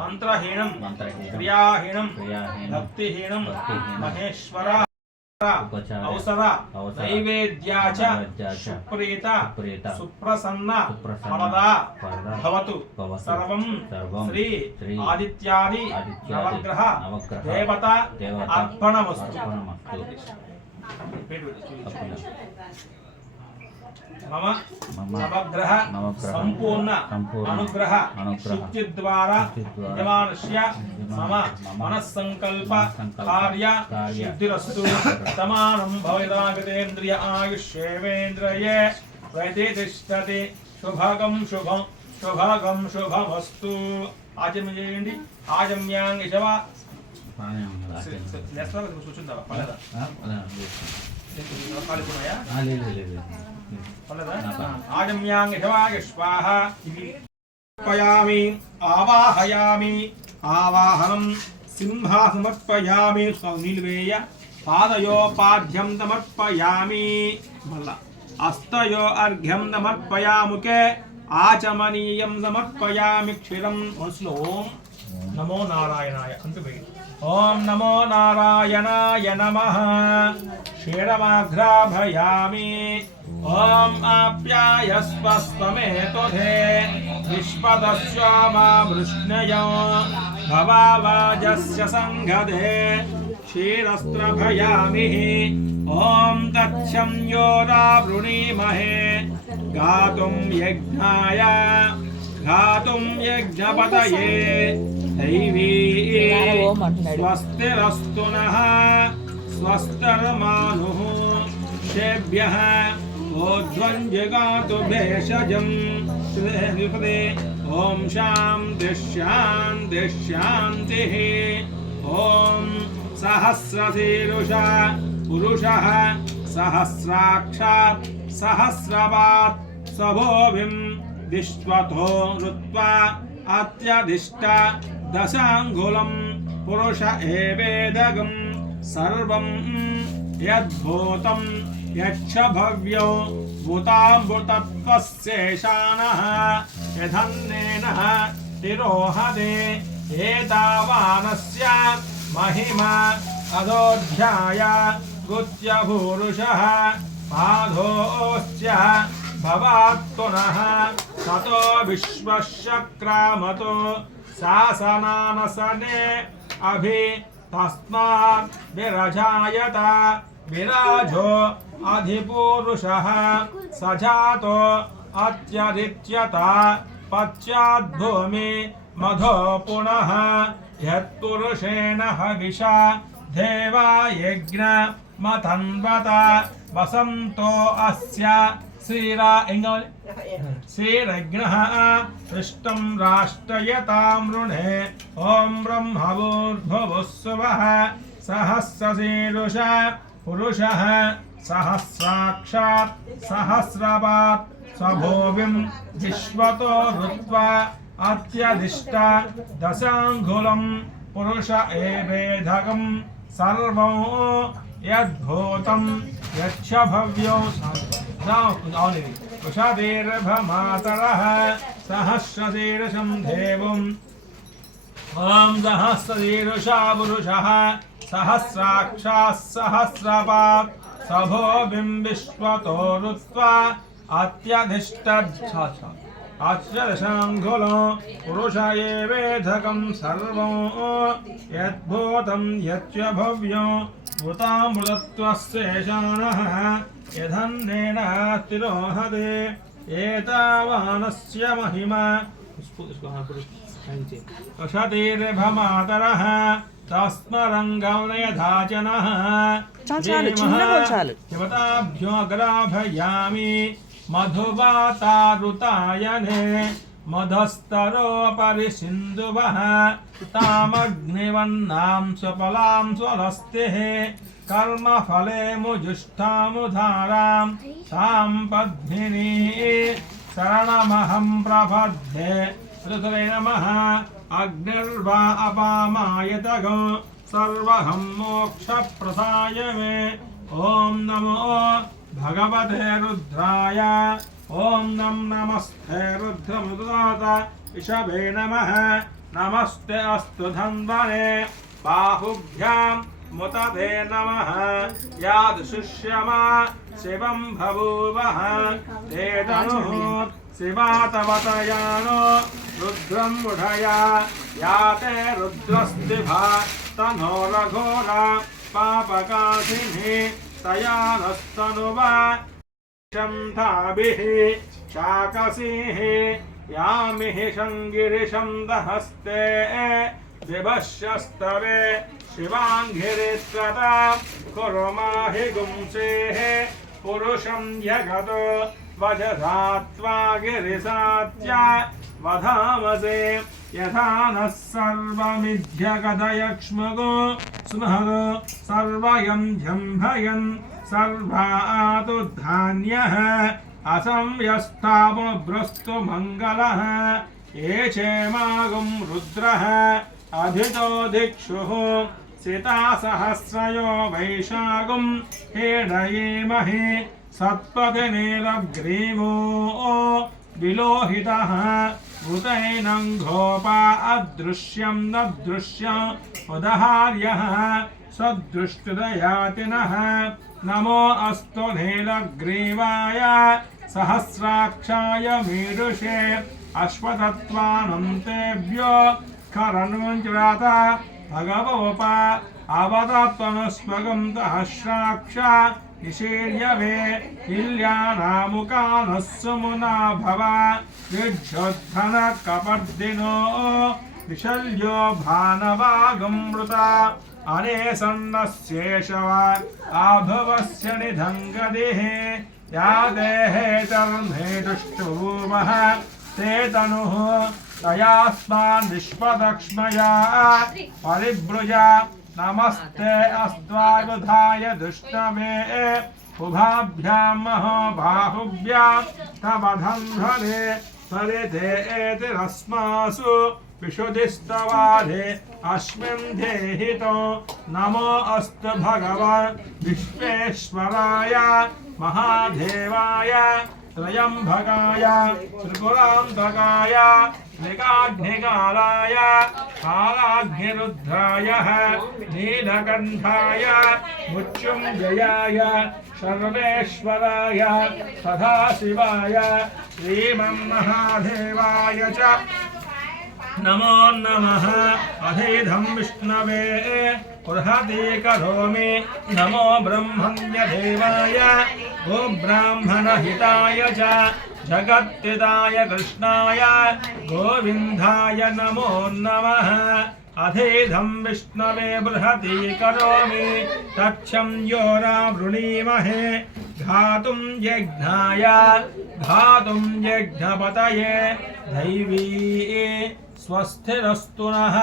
మంత్రహీనం క్రియాహీనం భక్తిహీనం మహేశ్వర అవసర నైవేద్యాచ సుప్రీత సుప్రసన్న ఫలదా భవతు సర్వం శ్రీ ఆదిత్యాది నవగ్రహ దేవత అర్పణమస్తు. మమ నవగ్రహ సంపూర్ణ అనుగ్రహ శుద్ధి ద్వారా యజమానస్య మమ మనస్సంకల్ప కార్య సిద్ధిరస్తు. సమానం భవేదాగతేంద్రియ ఆయుష్యేవేంద్రియే ప్రతిష్టతి. శుభగం శుభం శుభగం శుభమస్తు. ఆచరణ చేయండి. ఆజమ్యాంగ్ యజవా కూర్చుందా పల్లెదా కాలిపోయాయా ఆజమ్యాంగ్ యజవాయ స్వాహ. సమర్పయామి ఆవాహయామి ఆవాహనం సింహాసమర్పయామి. నిల్వేయ పాదయోపాధ్యం సమర్పయామి. మళ్ళా అస్తయో అర్ఘ్యం సమర్పయాముకే ఆచమనీయం సమర్పయామి. క్షీరం మనసులో ఓం నమో నారాయణాయ అంటూ వేయండి. ఓం నమో నారాయణాయ నమః. క్షీరమాఘ్రాభయామి. ఓం ఆప్యాయస్వస్వమేతుధే విశ్వదస్వామా వృష్ణయ భవావాజస్య సంఘదే క్షీరస్త్రభయామి. ఓం తచ్చం యోరావృణీమహే గాతుం యజ్ఞాయ గాతుం యజ్ఞపతయే దైవీ స్వస్తిరస్తు నః స్వస్తిర్మానుః శేభ్యః ఓధ్వం జగాతు భేషజం. ఓం శాంతి శాంతి శాంతిః. ఓం సహస్రశీరుషా పురుషః సహస్రాక్షాత్ సహస్రపాత్ స్వభోవిం విశ్వతో ఋత్వా అత్యధిష్ట దశాంగులం పురుష ఏవేదగం సర్వం యద్భూతం యచ్చ భవ్యో భూతామృతత్వశేషానః యథన్నేన తిరోహదే ఏతావానస్య మహిమా అదోధ్యాయ గుత్య భూరుషః పాదోస్య భవాత్ పునః తతో విశ్వశక్రామతో శాసనానసనే అభి తస్మాత్ విరజాయత విరాజో అధిపూరుషః సజాతో అత్యదిత్యత పశ్చాద్భూమి మధో పునః యత్పురుషేణ హవిషా దేవా యజ్ఞ మతన్వత వసంతో అస్య శ్రీరజ్ఞః పృష్టం రాష్ట్రయతామృణే. ఓం బ్రహ్మభూర్భువస్సువః సహస్రశీర్ష పురుషః సహస్రాక్షాత్ సహస్రపాత్ స్వభోవిం విశ్వతో ఋత్వా అత్యధిష్ట దశాంగులం పురుష ఏవేదగం సర్వం యద్భూతం యచ్చ భవ్యో वृषदेर्भमातरः सहस्रशीर्षं देवम् ॐ सहस्रशीर्षा पुरुषः सहस्राक्षाः सहस्रपात् सभो बिम्बिश्वतो रुत्वा अत्यधिष्ठदशाङ्गुलो पुरुष एवेधकं सर्वं यद्भूतं यच्च भव्यो भूतामृतत्वस्येषानः यदन्नेन तिरोहते एतावानस्य महिमा वशतिर्भमातरः तस्मरङ्गमयधाचनः शिवताभ्योऽग्राभयामि मधुवातारुतायने मधस्तरोपरि सिन्धुवः तामग्निवन्नां स्वपलां स्वलस्तिः कर्मफले मुजुष्टामुधारां तां पद्मिनी शरणमहं प्रपद्ये ऋतवे नमः अग्निर्वा अपामायतगो सर्वहं मोक्षप्रदाय मे ॐ नमो भगवते रुद्राय ॐ नमस्ते रुद्रमुदात ऋषभे नमः नमस्ते अस्तु धन्वने बाहुभ्यां मुतते नमः यादृशिष्यमा शिवं बभूवः ते तनुः शिवा तवतयानो रुद्रं मुढया याते रुद्रस्तिभा तनोरघोरा पापकाशिनी तया नस्तनुवा शन्ताभिः शाकसिः यामिः शङ्गिरिशं दहस्ते विभस्यस्तवे शिवाङ्घ्रित्रता कुर्माहि गुंसेः पुरुषं जगतो वजसात्वा गिरिसात्या वधामसे यथा नः सर्वमिध्यगतयक्ष्मगो स्मरो सर्वयं जम्भयन् सर्वातु धान्यः असंयस्तावभ्रस्तु मङ्गलः ये चेमागुं रुद्रः अधितो दिक्षुः सितासहस्रयो वैशागुं हेडयेमहि सत्पतिनीलग्रीवो विलोहितः उतैनं गोपा अदृश्यं नदृश्यम् उदहार्यः सदृष्टुदयातिनः नमो अस्तु नीलग्रीवाय सहस्राक्षाय मीरुषे अश्वतत्त्वानन्तेभ्यो खरन्वञ्चरात भगवोप अवदत्वनुस्वगं सहस्राक्ष निशीर्यवे इल्यानामुकानः सुमुना भव युज्योद्धन कपर्दिनो विशल्यो भानवागमृता अनेसन्नस्येषव आभवस्य निधङ्गदिः या देहेतर्मेदुष्टुभूमः ते तनुः तयास्मान् विश्वदक्ष्मया परिभृजा नमस्ते अस्त्वायुधाय दुष्टमे उभाभ्यां महोबाहुभ्यां तव धन्वने परिते एतिरस्मासु विशुद्धिस्तवाले अस्मिन् देहितो नमो अस्तु भगवान् विश्वेश्वराय महादेवाय त्रयम्बकाय त्रिपुरान्तकाय निकाग्निकालाय कालाग्निरुद्राय नीलकण्ठाय मृत्युञ्जयाय सर्वेश्वराय सदाशिवाय श्रीमन्महादेवाय च नमो नमः अधीधं विष्णवे बृहती करोमि नमो ब्रह्मण्यदेवाय गोब्राह्मणहिताय च जगत्तिदाय कृष्णाय गोविन्दाय नमो नमः अधीधं विष्णवे बृहती करोमि तच्छं योरावृणीमहे घातुं यज्ञपतये दैवी स्वस्तिरस्तु नः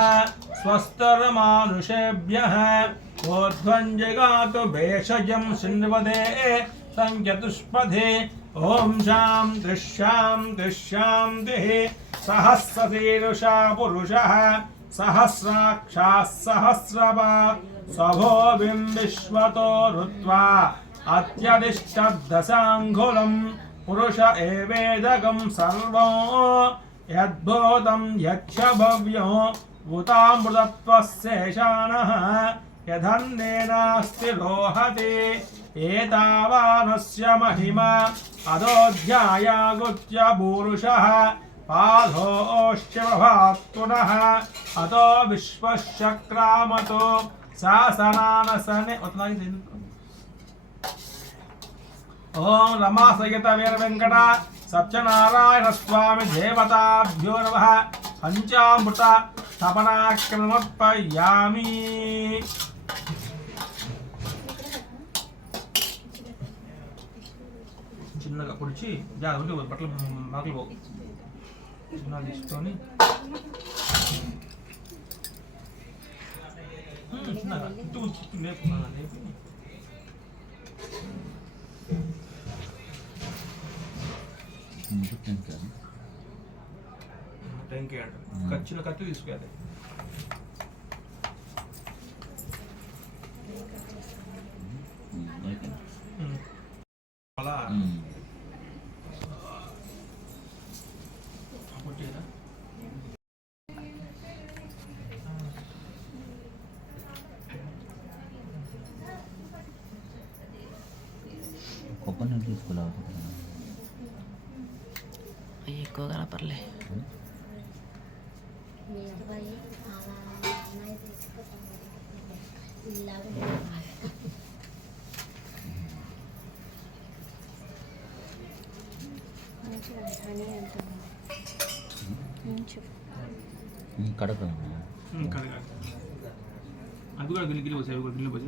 स्वस्तिर्मानुषेभ्यः ऊर्ध्वं जगातु भेषजं शृण्वते संचतुष्पथे ॐ शान्तिः शान्तिः शान्तिः सहस्रशीर्षा पुरुषः सहस्राक्षाः सहस्रपात् स्वभो बिम्बिश्वतो रुत्वा अत्यदिष्टदशाङ्गुलं पुरुष एवेदगं सर्वं यद्भूतं यच्च भव्यो भूतामृतत्वस्येषाणः यदन्नेनास्ति रोहति एतावानस्य महिमा अदोऽध्यायागुच्य पूरुषः पादोश्च प्रभात्पुनः अतो विश्वश्चक्रामतो शासनानसने ओम रमासहित वीर वेंकट सत्यनारायण स्वामी देवताभ्यो नमः पंचामृत स्थापनाक्रमर्पयामि చిన్నగా పొడిచి జాగ్రత్తగా ఉండి బట్టలు మాటలు పో చిన్న తీసుకొని చిన్నగా చుట్టూ లేపుకున్నాను టెంకే అంట చిన్న కత్తి తీసుకెళ్ళి అలా కొబ్బరి నీళ్ళు తీసుకోలేదు అవి ఎక్కువ కనపర్లే కడగ అది కూడా గిల్లి పోసాయి కూడా గిల్లి పోసే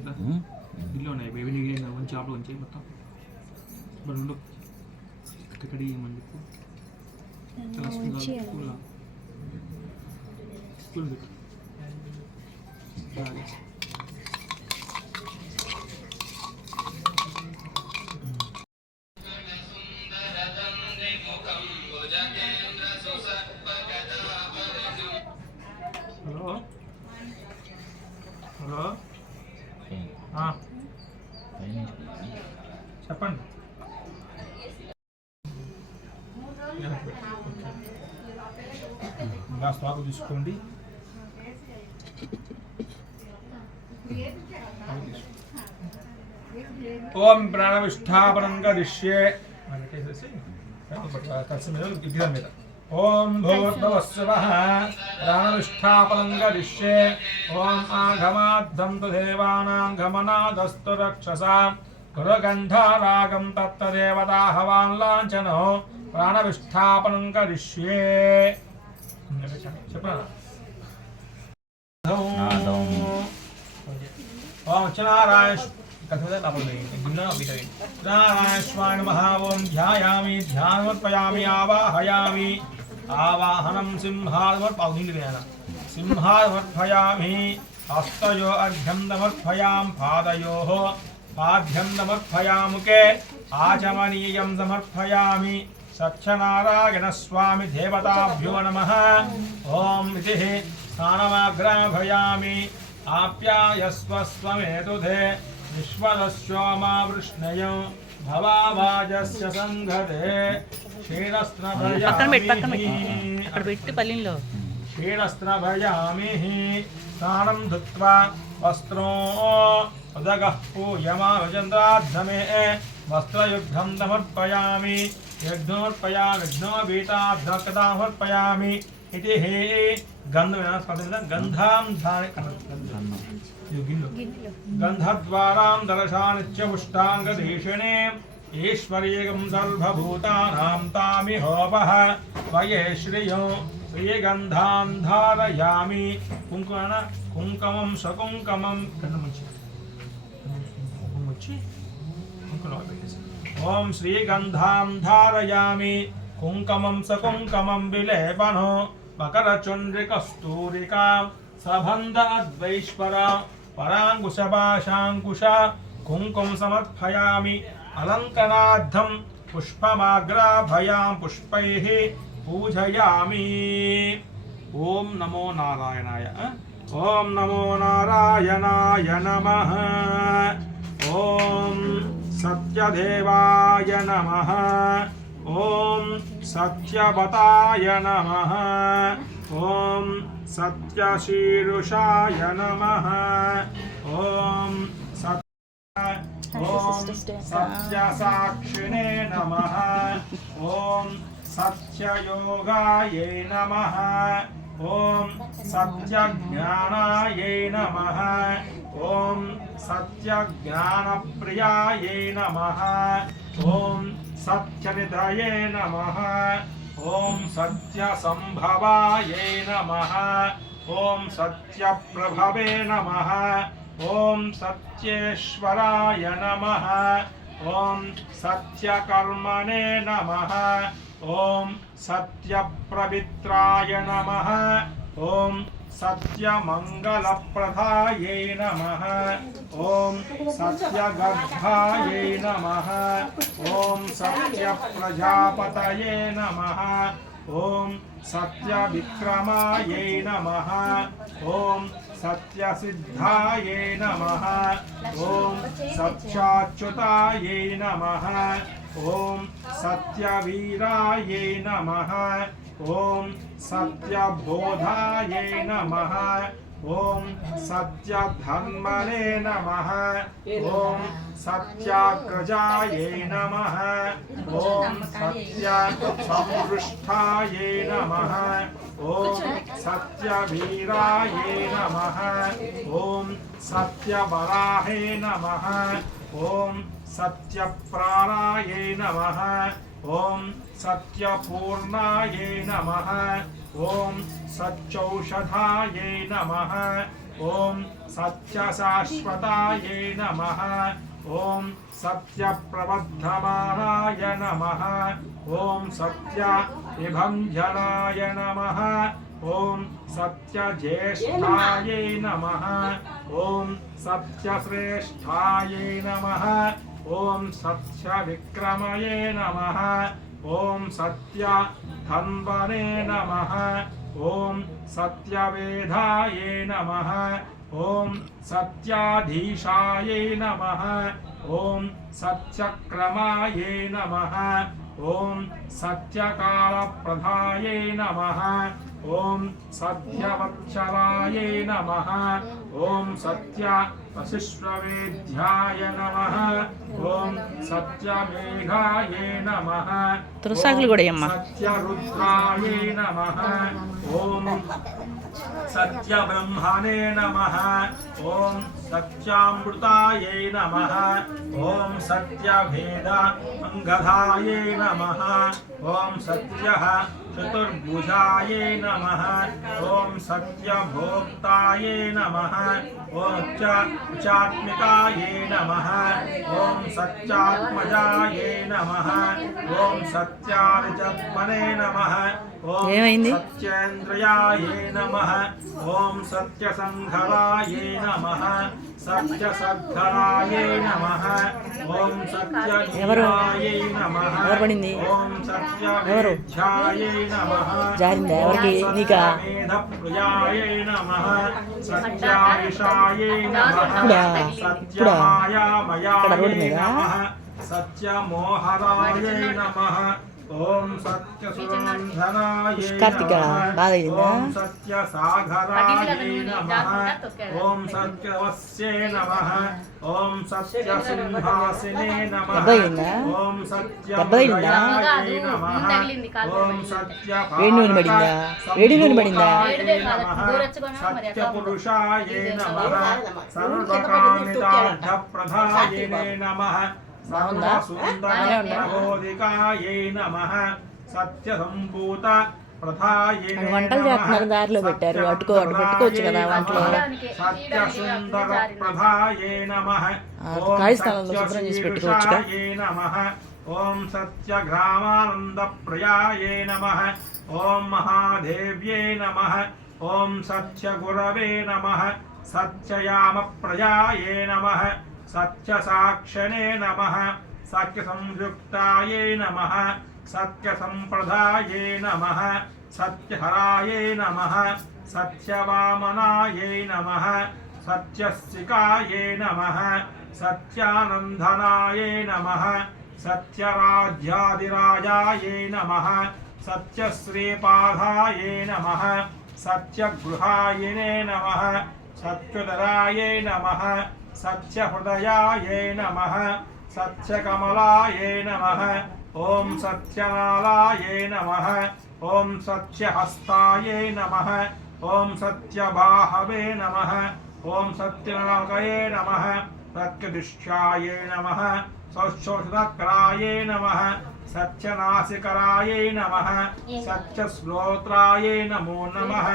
గిల్లి ఉన్నాయి బేబీ గిల్లి మంచి చేపలు ఉంచాయి మొత్తం మరి రెండు ఇక్కడి ఏమని చెప్పు చాలా స్కూల్ స్కూల్ పెట్టు హలో హలో చెప్పండి గ్లాస్ పాకు తీసుకోండి ఓం ప్రాణవిష్ఠాపనం కరిష్యే మీద ఓం భూర్భువస్సువః ప్రాణవిష్ఠాపనం కరిష్యే ఓం ఆఘమాద్ధం తు దేవానాం గమనాదస్తు రక్షసాం గురుగంధారాగం తత్తదేవతాహవాన్ లాంఛనో ప్రాణవిష్ఠాపనం కరిష్యే చెప్పనా ఓం నారాయణ నారాయణ నమః ఓం ధ్యాయామి ధ్యానమర్పయామి ఆవాహయామి ఆవాహనం సింహాదమర్పయామి హస్తయో అర్ఘ్యం సమర్పయాం పాదయోః పాద్యం సమర్పయాముకే ఆచమనీయం సమర్పయామి సత్యనారాయణ స్వామి దేవతాభ్యో నమః ఓం ఇతి స్నానమాగ్రాభయామి ఆప్యాయస్వస్వమేతుధే విశ్వదస్యోమా వృష్ణయం భవావాజస్య సంఘతే క్షీరస్త్రభయామి స్నానం ధృత్వా వస్త్రో ఉదగః పూయమాచంద్రాద్ధమే వస్త్రయుగ్ధం సమర్పయామి యజ్ఞోర్పయామి ఇది గంధాం గంధద్వారాం దర్శానిత్య పుష్టాంగదీషిణే ఈశ్వర్యేకం సర్వభూతానాం తామిహోపః వయే శ్రియో శ్రీగంధాం ధారయామి కుంకుమం సకుంకుమం ఓం శ్రీగంధాం ధారయామి కుంకుమం సకుంకుమం విలేపనో మకరచుండ్రికస్తూరికా సబంధ అద్వైశ్వర పరాంకుశపాశాంకుశ కుంకుమ సమర్పయామి అలంకనార్థం పుష్పమాగ్రాభయాం పుష్పైః పూజయామి ఓం నమో నారాయణాయ ఓం నమో నారాయణాయ నమః ఓం సత్యదేవాయ నమః ఓం సత్యవతాయ నమః ఓం సత్యశీరుషాయ నమః ఓం ఓం సత్యసాక్షిణే నమః ఓం సత్యయోగాయే నమః ఓం సత్యజ్ఞానాయే నమః ఓం సత్యజ్ఞానప్రియాయే నమః ఓం సత్యనిధయే నమః ఓం సత్యసంభవాయే నమః ఓం సత్యప్రభవే నమః ఓం సత్యేశ్వరాయ నమః ఓం సత్యకర్మణే నమః ఓం సత్యప్రవిత్రాయ నమః ఓం సత్యమంగళప్రదాయే నమః ఓం సత్యగర్భాయే నమః ఓం సత్యప్రజాపతయే నమః ఓం సత్యవిక్రమాయే నమః ఓం సత్యసిద్ధాయే నమః ఓం సత్యాచ్యుతాయే నమః ఓం సత్యవీరాయే నమః ఓం సత్యబోధాయే నమః ఓం సత్యధన్మనే నమః ఓం సత్యాగ్రజాయే నమః ఓం సత్యసంపృష్టాయే నమః ఓం సత్యవీరాయే నమః ఓం సత్యవరాహే నమః ఓం సత్యప్రాణాయే నమః ఓం సత్యపూర్ణాయే నమః ఓం సత్యౌషధాయే నమః ఓం సత్యశాశ్వతాయే నమః ఓం సత్యప్రవర్ధమానాయ నమః ఓం సత్య విభంజనాయ నమః ఓం సత్యజ్యేష్ఠాయే నమః ఓం సత్యశ్రేష్ఠాయే నమః ఓం సత్యవిక్రమయే నమః ఓం సత్యధన్వనే నమః ఓం సత్యవేదాయే నమః ఓం సత్యాధీశాయే నమః ఓం సత్యక్రమాయే నమః ఓం సత్యకాలప్రదాయే నమః ఓం సత్యవత్సలాయే నమః ఓం సత్య వశిష్ఠవేద్యాయ నమః ఓం సత్యమేఘాయే నమః తులసాకులు కూడా అమ్మ. సత్యరుద్రాయే నమః ఓం సత్యబ్రహ్మణే నమః ఓం సత్యామృతాయే నమః ఓం సత్యభేద అంగధాయే నమః ఓం సత్య చతుర్భుజాయే నమః ఓం సత్యభోక్తాయే నమః ఓం చాత్మికాయే నమః ఓం సత్యాత్మజాయే నమః ఓం సత్యారిచత్మనే నమః ఓం సత్యేంద్రియాయే నమః ఓం సత్యసంఘరాయే నమః సత్యసద్ధరాయే నమః ఓం సత్యనియాయే నమః ఓం సత్యవేద్యాయే నమః జారిందా ఎవరికి నీకా సత్యమేధప్రియాయే నమః సత్యాయుషాయే నమః సత్యమాయామయాయే నమః సత్యమోహరాయే నమః ఓం సత్యసురంధనాయే నమః ఓం సత్యసాగరాయే నమః ఓం సత్యవస్యే నమః ఓం సత్యసింహాసినే నమః ఓం సత్యప్రయాయే నమః ఓం సత్యపాదశాయే నమః సత్యపురుషాయే నమః సర్వకామితార్థప్రదాయినే నమః సర్వసుందరప్రబోధికాయే నమః సత్యసంభూత ప్రథాయే వంటలు చేస్తున్నారు, దారిలో పెట్టారు. అటు పెట్టుకోవచ్చు కదా వంటలో. సత్యసుందర ప్రథాయే నమః ఖాళీ స్థలంలో శుభ్రం చేసి పెట్టుకోవచ్చుగా. నమః ఓం సత్యగ్రామానంద ప్రియాయే నమః ఓం మహాదేవ్యే నమః ఓం సత్యగురవే నమః సత్యయామ ప్రజాయే నమః సత్యసాక్షిణే నమః సత్యసంయుక్తాయే నమః సత్యసంప్రదాయే నమః సత్యహరాయే నమః సత్యవామనాయే నమః సత్యస్తికాయే నమః సత్యానందనాయే నమః सत्यराज्यादिराजायै नमः सत्यश्रीपादायै नमः सत्यगृहायिने नमः सत्युदरायै नमः सत्यहृदयायै नमः सत्यकमलायै नमः ॐ सत्यनालायै नमः ॐ सत्यहस्तायै नमः ॐ सत्यबाहवे नमः ॐ सत्यनाकये नमः सत्यदुष्यायै नमः सौशोषितकरायै नमः सत्यनासिकरायै नमः सत्यश्रोत्रायै नमो नमः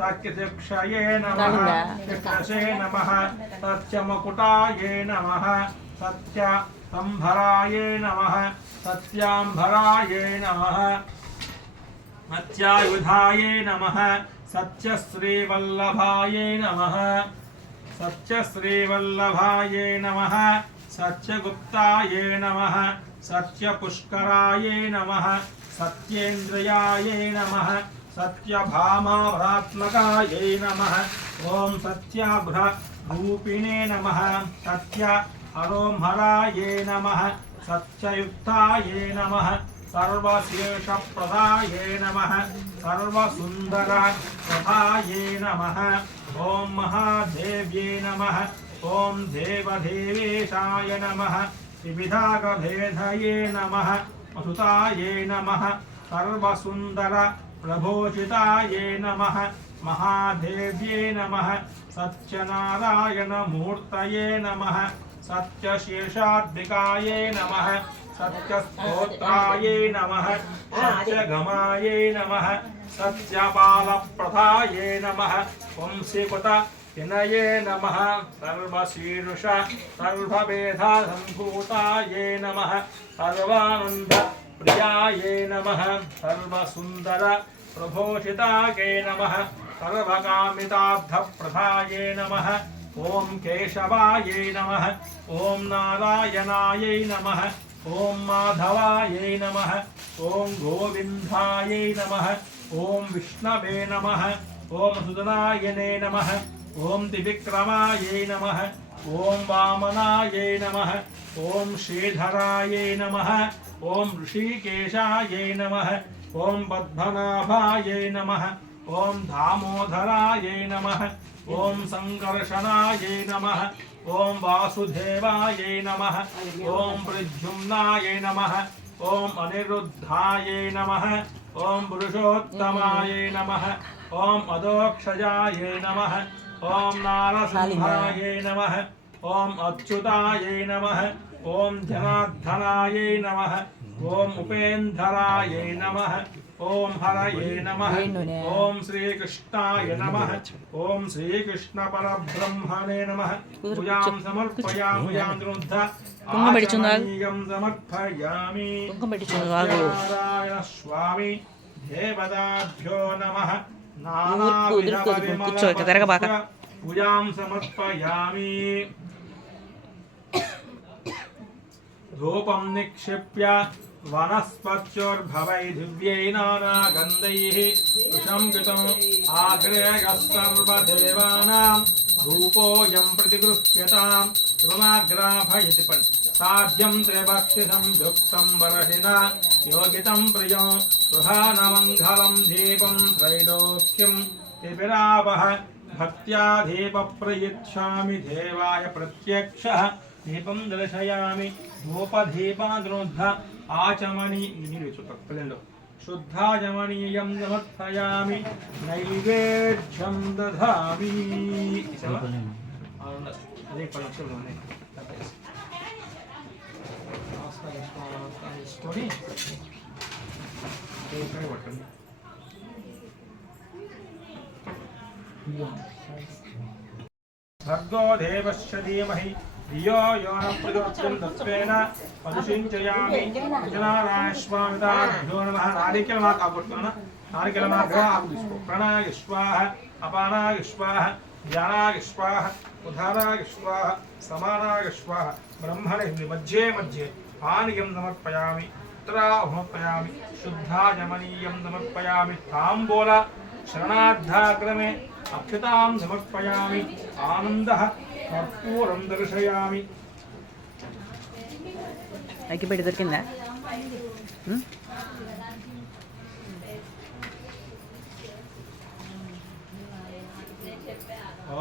सत्यशिक्षये नमः शिक्षसे नमः सत्यमुकुटायै नमः सत्यसंभरायै नमः सत्याम्भरायै नमः सत्यायुधायै नमः सत्यश्रीवल्लभायै नमः सत्यश्रीवल्लभायै नमः सत्यगुप्तायै नमः सत्यपुष्करायै नमः सत्येन्द्रियायै नमः सत्यभामाभरात्मकायै नमः ॐ सत्याभ्ररूपिणे नमः सत्य हरोमहरायै नमः सत्ययुक्तायै नमः सर्वशेषप्रदायै नमः सर्वसुन्दरप्रदायै नमः ॐ महादेव्यै नमः ॐ देवदेवेशाय नमः विविधागभेदये नमः असुतायै नमः सर्वसुन्दरप्रभोषितायै नमः महादेव्यै नमः सत्यनारायणमूर्तये नमः सत्यशेषाद्विकायै नमः सत्यस्तोत्रायै नमः सत्यगमायै नमः सत्यबालप्रदायै नमः वंशीकृत विनये नमः सर्वशीर्ष सर्ववेदासम्भूतायै नमः सर्वानन्दप्रियायै नमः सर्वसुन्दर प्रभोषितायै नमः सर्वकामितार्थप्रदायै नमः ॐ केशवायै नमः ॐ नारायणायै नमः ॐ माधवायै नमः ॐ गोविन्दायै नमः ॐ विष्णवे नमः ॐ सुदनायने नमः ॐ त्रिविक्रमायै नमः ॐ वामनायै नमः ॐ श्रीधरायै नमः ॐ ऋषिकेशायै नमः ॐ पद्मनाभायै नमः ॐ दामोदरायै नमः ॐ सङ्कर्षणायै नमः ॐ वासुदेवायै नमः ॐ प्रद्युम्नायै नमः ॐ अनिरुद्धायै नमः ॐ पुरुषोत्तमायै नमः ॐ अदोक्षजायै नमः ॐ नारसिंहायै नमः ॐ अच्युतायै नमः ॐ जनार्दनायै नमः ॐ उपेन्द्रायै नमः ॐ हरये नमः ॐ श्रीकृष्णाय नमः ॐ श्रीकृष्णपरब्रह्मणे नमः पूजां समर्पयामि पूजां समर्पयामि नारायण स्वामी देवताभ्यो नमः पूजां समर्पयामि धूपं निक्षिप्य वनस्पत्योर्भवै दिव्यै नानागन्धैः वृषं कृतम् आग्रेयः सर्वदेवानां धूपोऽयं प्रतिगृह्यतां रुमाग्राभयति साध्यं त्रिभक्तिसंयुक्तं बर्हिणा योगितं प्रियो गृहानमङ्गलं दीपं त्रैलोक्यं त्रिभिरावः भक्त्या दीपप्रयच्छामि देवाय प्रत्यक्षः दीपं दर्शयामि धूपदीपानुरुद्ध आचमनी शुद्धाचमनीयं समर्पयामि नैवेद्यं दधामि भर्गो देवस्य धीमहि धियो यो न प्रचोदयात् तत्त्वेन परिशिञ्चयामि जनानाश्वामिताभ्यो नमः नारिकेलमाक आगुट्टुना नारिकेलमाक आगुदिस्को प्राणाय स्वाहा अपानाय स्वाहा ज्ञानाय स्वाहा उदाराय स्वाहा समानाय स्वाहा ब्रह्मणे मध्ये मध्ये पानीयं समर्पयामि उत्तराहुमर्पयामि शुद्धाजमनीयं समर्पयामि ताम्बूल शरणार्धाक्रमे अक्षतां समर्पयामि आनन्दः कर्पूरं दर्शयामि అగ్గిపెట్టి దొరికిందా?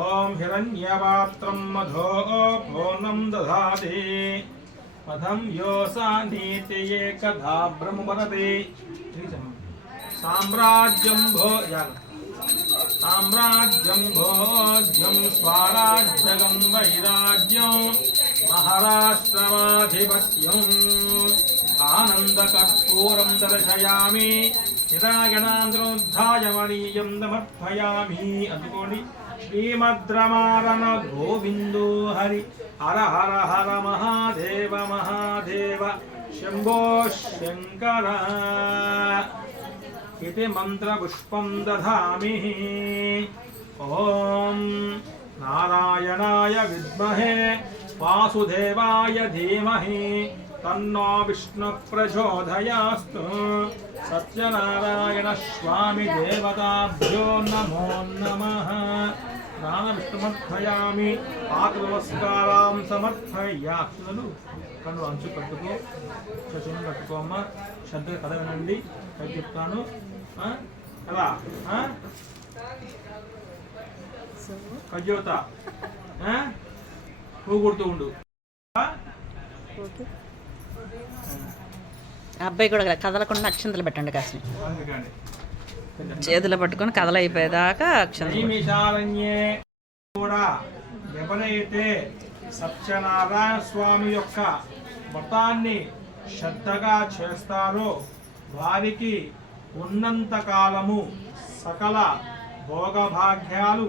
ఓం హిరణ్యపాత్రం మధో పూర్ణం దధాతి పదం యోసానీతి ఏకదా బ్రహ్మవరదే సామ్రాజ్యం భోజ్యం స్వరాజ్యం వైరాజ్యం మహారాష్ట్రమాధిపత్యం ఆనందకర్పూరం దర్శయామి నిరాగణాంతరోద్ధాయమనీయం సమర్పయామి. అందుకోండి. శ్రీమద్రమారణ గోవిందో హరి హర హర హర మహాదేవ మహాదేవ శంభో శంకర ఇది మంత్రపుష్పం దధామి. ఓం నారాయణాయ విద్మహే వాసుదేవాయ ధీమహి తన్నో విష్ణు ప్రచోదయాస్తు. సత్యనారాయణ స్వామి దేవతాభ్యో నమో నమః. విష్ణుమర్పయామి. పాత్ర నమస్కారం సమర్పయాక్షులు. కన్ను అంచు కట్టుకో, శశుని కట్టుకో అమ్మ. శ్రద్ధగా కథ వినండి. పైకి చెప్తాను కదా. కజ్యోత పువ్వు కొడుతూ ఉండు. అబ్బాయి కూడా కదలకుండా అక్షంతలు పెట్టండి కాస్త. అందుకని చేతులు పట్టుకొని కదలైపోయేదాకా నైమిషారణ్యే కూడా ఎవరైతే సత్యనారాయణ స్వామి యొక్క వ్రతాన్ని శ్రద్ధగా చేస్తారో వారికి ఉన్నంత కాలము సకల భోగభాగ్యాలు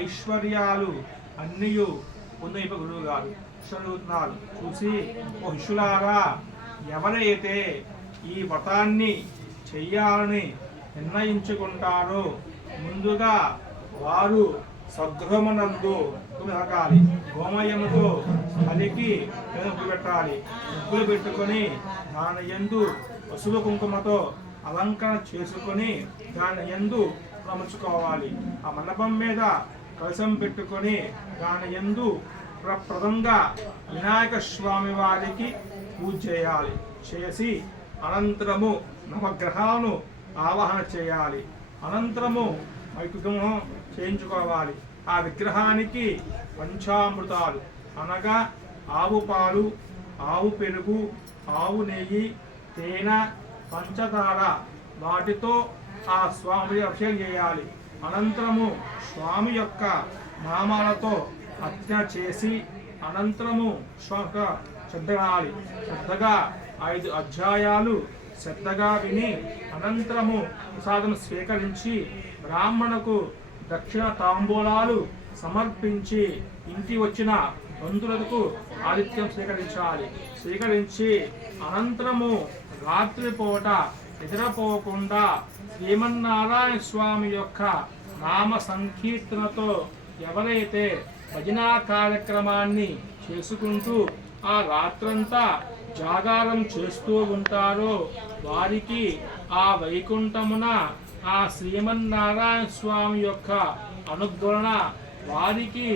ఐశ్వర్యాలు అన్నీ పొందే గురువు గారు చదువుతున్నారు. చూసి ఓ శిష్యులారా, ఎవరైతే ఈ వ్రతాన్ని చెయ్యాలని నిర్ణయించుకుంటారో ముందుగా వారు సగృహమునందు తాగాలి. గోమయముతో కలికి ముగ్గులు పెట్టాలి. ముగ్గులు పెట్టుకొని దాని యందు పసుపు కుంకుమతో అలంకరణ చేసుకొని దాని యందు అమర్చుకోవాలి. ఆ మండపం మీద కలశం పెట్టుకొని దాని యందు ప్రప్రదంగా వినాయక స్వామి వారికి పూజ చేయాలి. చేసి అనంతరము నవగ్రహాలను ఆవాహన చేయాలి. అనంతరము వైకుంఠం చేయించుకోవాలి. ఆ విగ్రహానికి పంచామృతాలు అనగా ఆవు పాలు, ఆవు పెరుగు, ఆవు నెయ్యి, తేనె, పంచదార వాటితో ఆ స్వామి అభిషేకం చేయాలి. అనంతరము స్వామి యొక్క నామాలతో అర్చన చేసి అనంతరము శ్రద్ధగా శ్రద్ధగా 5 అధ్యాయాలు శ్రద్ధగా విని అనంతరము ప్రసాదం స్వీకరించి బ్రాహ్మణకు దక్షిణ తాంబూలాలు సమర్పించి ఇంటి వచ్చిన బంధువులకు ఆతిథ్యం స్వీకరించి అనంతరము రాత్రిపూట నిద్రపోకుండా శ్రీమన్నారాయణ స్వామి యొక్క నామ సంకీర్తనతో ఎవరైతే భజనా కార్యక్రమాన్ని చేసుకుంటూ ఆ రాత్రంతా జాగారం చేస్తూ ఉంటారో వారికి ఆ వైకుంఠమున ఆ శ్రీమన్నారాయణ స్వామి యొక్క అనుగ్రహణ వారికి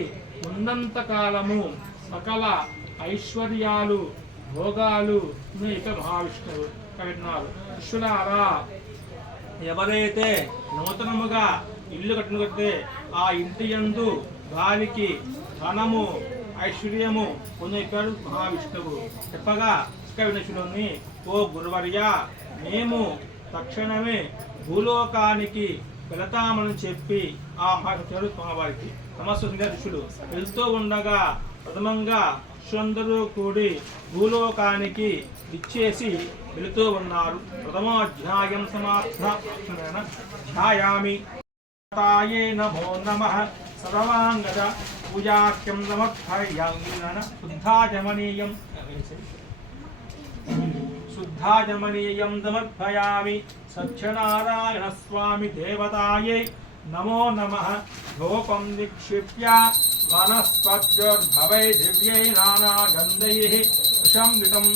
ఉన్నంత కాలము సకల ఐశ్వర్యాలు భోగాలు ఇక మహావిష్ణువు కట్టినారు. శిష్యులారా, ఎవరైతే నూతనముగా ఇల్లు కట్టినట్టే ఆ ఇంటి యందు వారికి ధనము ఐశ్వర్యము పొందిపాడు మహావిష్ణువు. చెప్పగా విష్ణువుని, ఓ గురువర్య, మేము తక్షణమే భూలోకానికి వెళతామని చెప్పి ఆ మహావిష్ణుడు వారికి సమస్య ఋషులు వెళ్తూ ఉండగా ప్రథమంగా శిష్యులందరూ కూడి భూలోకానికి ఇచ్చేసి వెళుతూ ఉన్నారు. ప్రథమాధ్యాయం సమాప్తాయామి. నమో నమః. సర్వాంగద పూజాఖ్యం సమర్పయామి. శుద్ధాజమనీయం సమర్పయామి. సత్యనారాయణ స్వామి దేవతాయే నమో నమః. ధూపం నిక్షిప్య వనస్పత్యుర్భవై దివ్యై నానాగంధైః సుషంవితం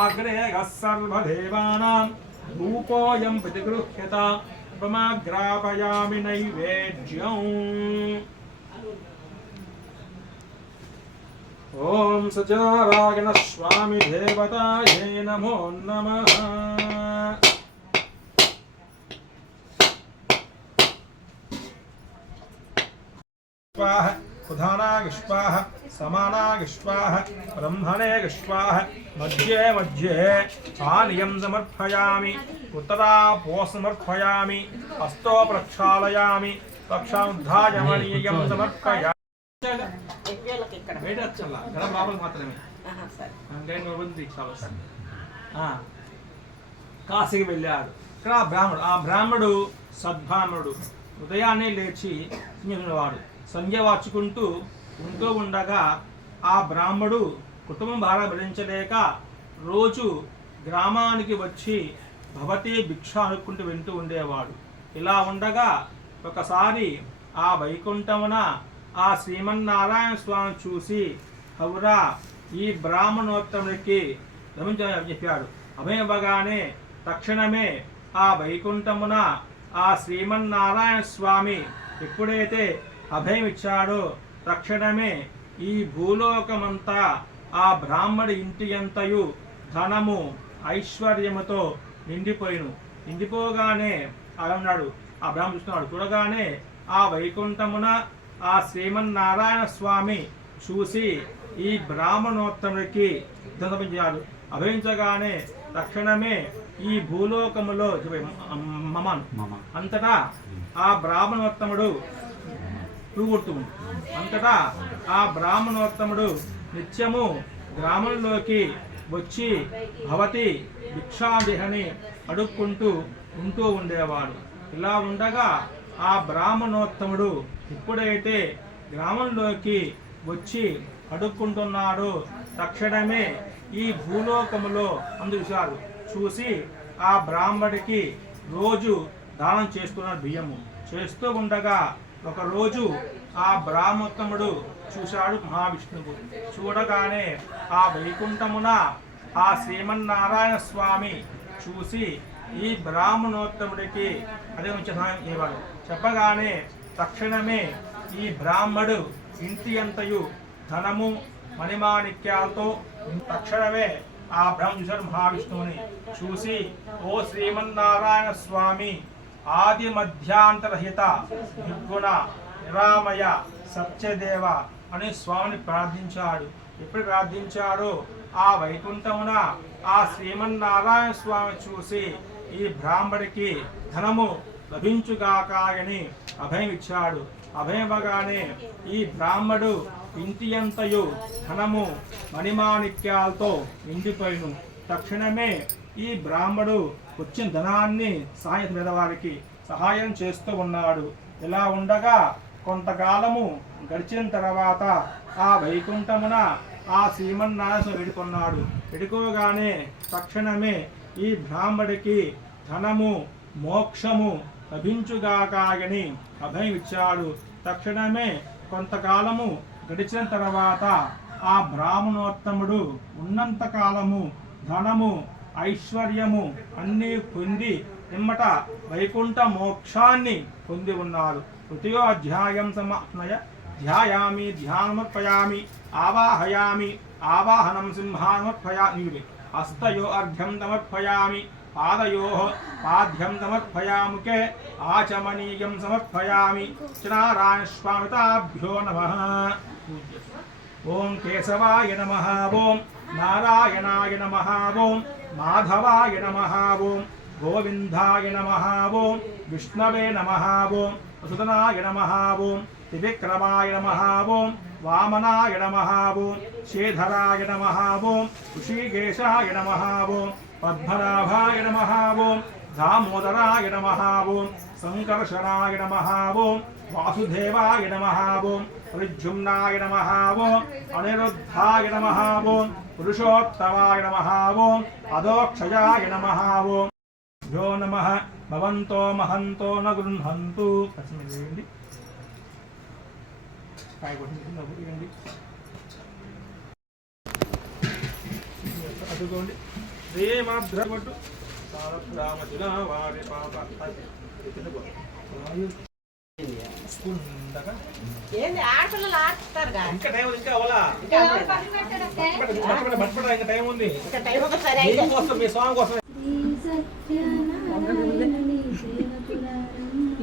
ఆగ్రేయః సర్వదేవానాం ధూపోయం ప్రతిగృహ్యత. ఉపమాగ్రాపయామి నైవేద్యం. ఓం ఓం సత్యనారాయణ స్వామి దేవతాయే నమో నమః. स्वाहा प्रधानाय स्वाहा समानाय स्वाहा ब्रह्मणे स्वाहा मध्ये मध्ये पानीयं समर्पयामि उत्तरापो समर्पयामि हस्तो प्रक्षालयामि पक्षानुद्धायमनीयं समर्पयामि. బయట వచ్చాలా గరం లోపల మాత్రమే అంటే నువ్వు చాలు సార్. కాశీకి వెళ్ళాడు. ఇక్కడ ఆ బ్రాహ్మడు సద్బ్రాహ్మణుడు ఉదయాన్నే లేచి వాడు సంధ్య వార్చుకుంటూ ఉంటూ ఉండగా ఆ బ్రాహ్మడు కుటుంబం భారం భరించలేక రోజు గ్రామానికి వచ్చి భవతి భిక్ష అనుకుంటూ వింటూ ఉండేవాడు. ఇలా ఉండగా ఒకసారి ఆ వైకుంఠమున ఆ శ్రీమన్నారాయణ స్వామి చూసి హౌరా ఈ బ్రాహ్మణోత్తముడికి గమనించని చెప్పాడు. అభయమగానే తక్షణమే ఆ వైకుంఠమున ఆ శ్రీమన్నారాయణ స్వామి ఎప్పుడైతే అభయం ఇచ్చాడో తక్షణమే ఈ భూలోకమంతా ఆ బ్రాహ్మడి ఇంటి అంతయు ధనము ఐశ్వర్యముతో నిండిపోగానే అన్నాడు. ఆ బ్రాహ్మణుడు చూస్తున్నాడు. చూడగానే ఆ వైకుంఠమున ఆ శ్రీమన్నారాయణ స్వామి చూసి ఈ బ్రాహ్మణోత్తముడికి ధనపించాడు. అభయించగానే తక్షణమే ఈ భూలోకములో అంతటా ఆ బ్రాహ్మణోత్తముడు పూగుర్తుంది. అంతటా ఆ బ్రాహ్మణోత్తముడు నిత్యము గ్రామంలోకి వచ్చి భవతి భిక్షాదిహని అడుక్కుంటూ ఉంటూ ఉండేవాడు. ఇలా ఉండగా ఆ బ్రాహ్మణోత్తముడు ఎప్పుడైతే గ్రామంలోకి వచ్చి అడుక్కుంటున్నాడో తక్షణమే ఈ భూలోకములో అందరూ చూసి ఆ బ్రాహ్మడికి రోజు దానం చేస్తున్న బియ్యము చేస్తూ ఉండగా ఒకరోజు ఆ బ్రాహ్మణోత్తముడు చూశాడు మహావిష్ణువు. చూడగానే ఆ వైకుంఠమున ఆ శ్రీమన్నారాయణ స్వామి చూసి ఈ బ్రాహ్మణోత్తముడికి అదే సహాయం ఇవ్వాలి చెప్పగానే తక్షణమే ఈ బ్రాహ్మడు ఇంటి అంతయు ధనము మణిమాణిక్యాలతో తక్షణమే ఆ బ్రహ్మ మహావిష్ణువుని చూసి ఓ శ్రీమన్నారాయణ స్వామి ఆది మధ్యాంతరహిత నిర్గుణ నిరామయ సత్యదేవ అని స్వామిని ప్రార్థించాడు. ఎప్పుడు ప్రార్థించాడో ఆ వైకుంఠమున ఆ శ్రీమన్నారాయణ స్వామి చూసి ఈ బ్రాహ్మడికి ధనము లభించుగాకాయని అభయం ఇచ్చాడు. అభయమగానే ఈ బ్రాహ్మడు ఇంటి అంతయు ధనము మణిమాణిక్యాలతో నిండిపోయిను. తక్షణమే ఈ బ్రాహ్మడు వచ్చిన ధనాన్ని సాయం పేదవారికి సహాయం చేస్తూ ఉన్నాడు. ఇలా ఉండగా కొంతకాలము గడిచిన తర్వాత ఆ వైకుంఠమున ఆ శ్రీమన్నారాయణ వేడుకొన్నాడు. వేడుకోగానే తక్షణమే ఈ బ్రాహ్మడికి ధనము మోక్షము లభించుగాకాయని అభయం ఇచ్చాడు. తక్షణమే కొంతకాలము గడిచిన తర్వాత ఆ బ్రాహ్మణోత్తముడు ఉన్నంత కాలము ధనము ఐశ్వర్యము అన్నీ పొంది నిమ్మట వైకుంఠ మోక్షాన్ని పొంది ఉన్నారు. తృతీయో అధ్యాయం సమాప్నయ ధ్యాయామి ధ్యానమర్పయామి ఆవాహయామి ఆవాహనం సింహానమర్పయామి హస్తయో అర్ఘ్యం సమర్పయామి పాదయో పాద్యం సమర్పయాముకే ఆచమనీయం సమర్పయామి నారాయణ స్వామితాభ్యో నమః. ఓం కేశవాయ నమః. ఓం నారాయణాయ నమః. ఓం మాధవాయ నమః. ఓం గోవిందాయ నమః. ఓం విష్ణవే నమః. ఓం వసుధనాయ నమః. ఓం త్రివిక్రమాయ నమః. ఓం వామనాయ నమః. ఓం శ్రీధరాయ నమః. ఓం ఋషికేశాయ నమః. ఓం పద్మనాభాయ నమః. ఓం దామోదరాయ నమః. ఓం సంకర్షణాయ నమః. ఓం వాసుదేవాయ నమః. ఓం ప్రద్యుమ్నాయ నమః. ఓం అనిరుద్ధాయ నమః. ఓం పురుషోత్తమాయ నమః. ఓం అదోక్షయాయ నమః. ఓం భ్యో నమః. భవంతో మహంతో న గృహంతు. కసిమిండి కాయ కొట్టిండి అదుకోండి శ్రీమాద్రపట్టు రామచిలా వారి పాప ఇందాక ఏంది ఆడపిల్లలు ఆడుతారు కదా ఇంకా టైం ఉంది, ఇంకా అవలా బట్టపడ ఇంకా టైం ఉంది. ఇంకా టైం ఒకసారి అయితే మీకోసం మీ స్వామి కోసం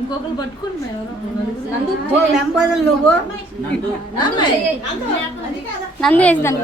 ఇంకొకరు పట్టుకుని మేము మెంబర్లు నువ్వు నందు నందు నందు వేస్తాను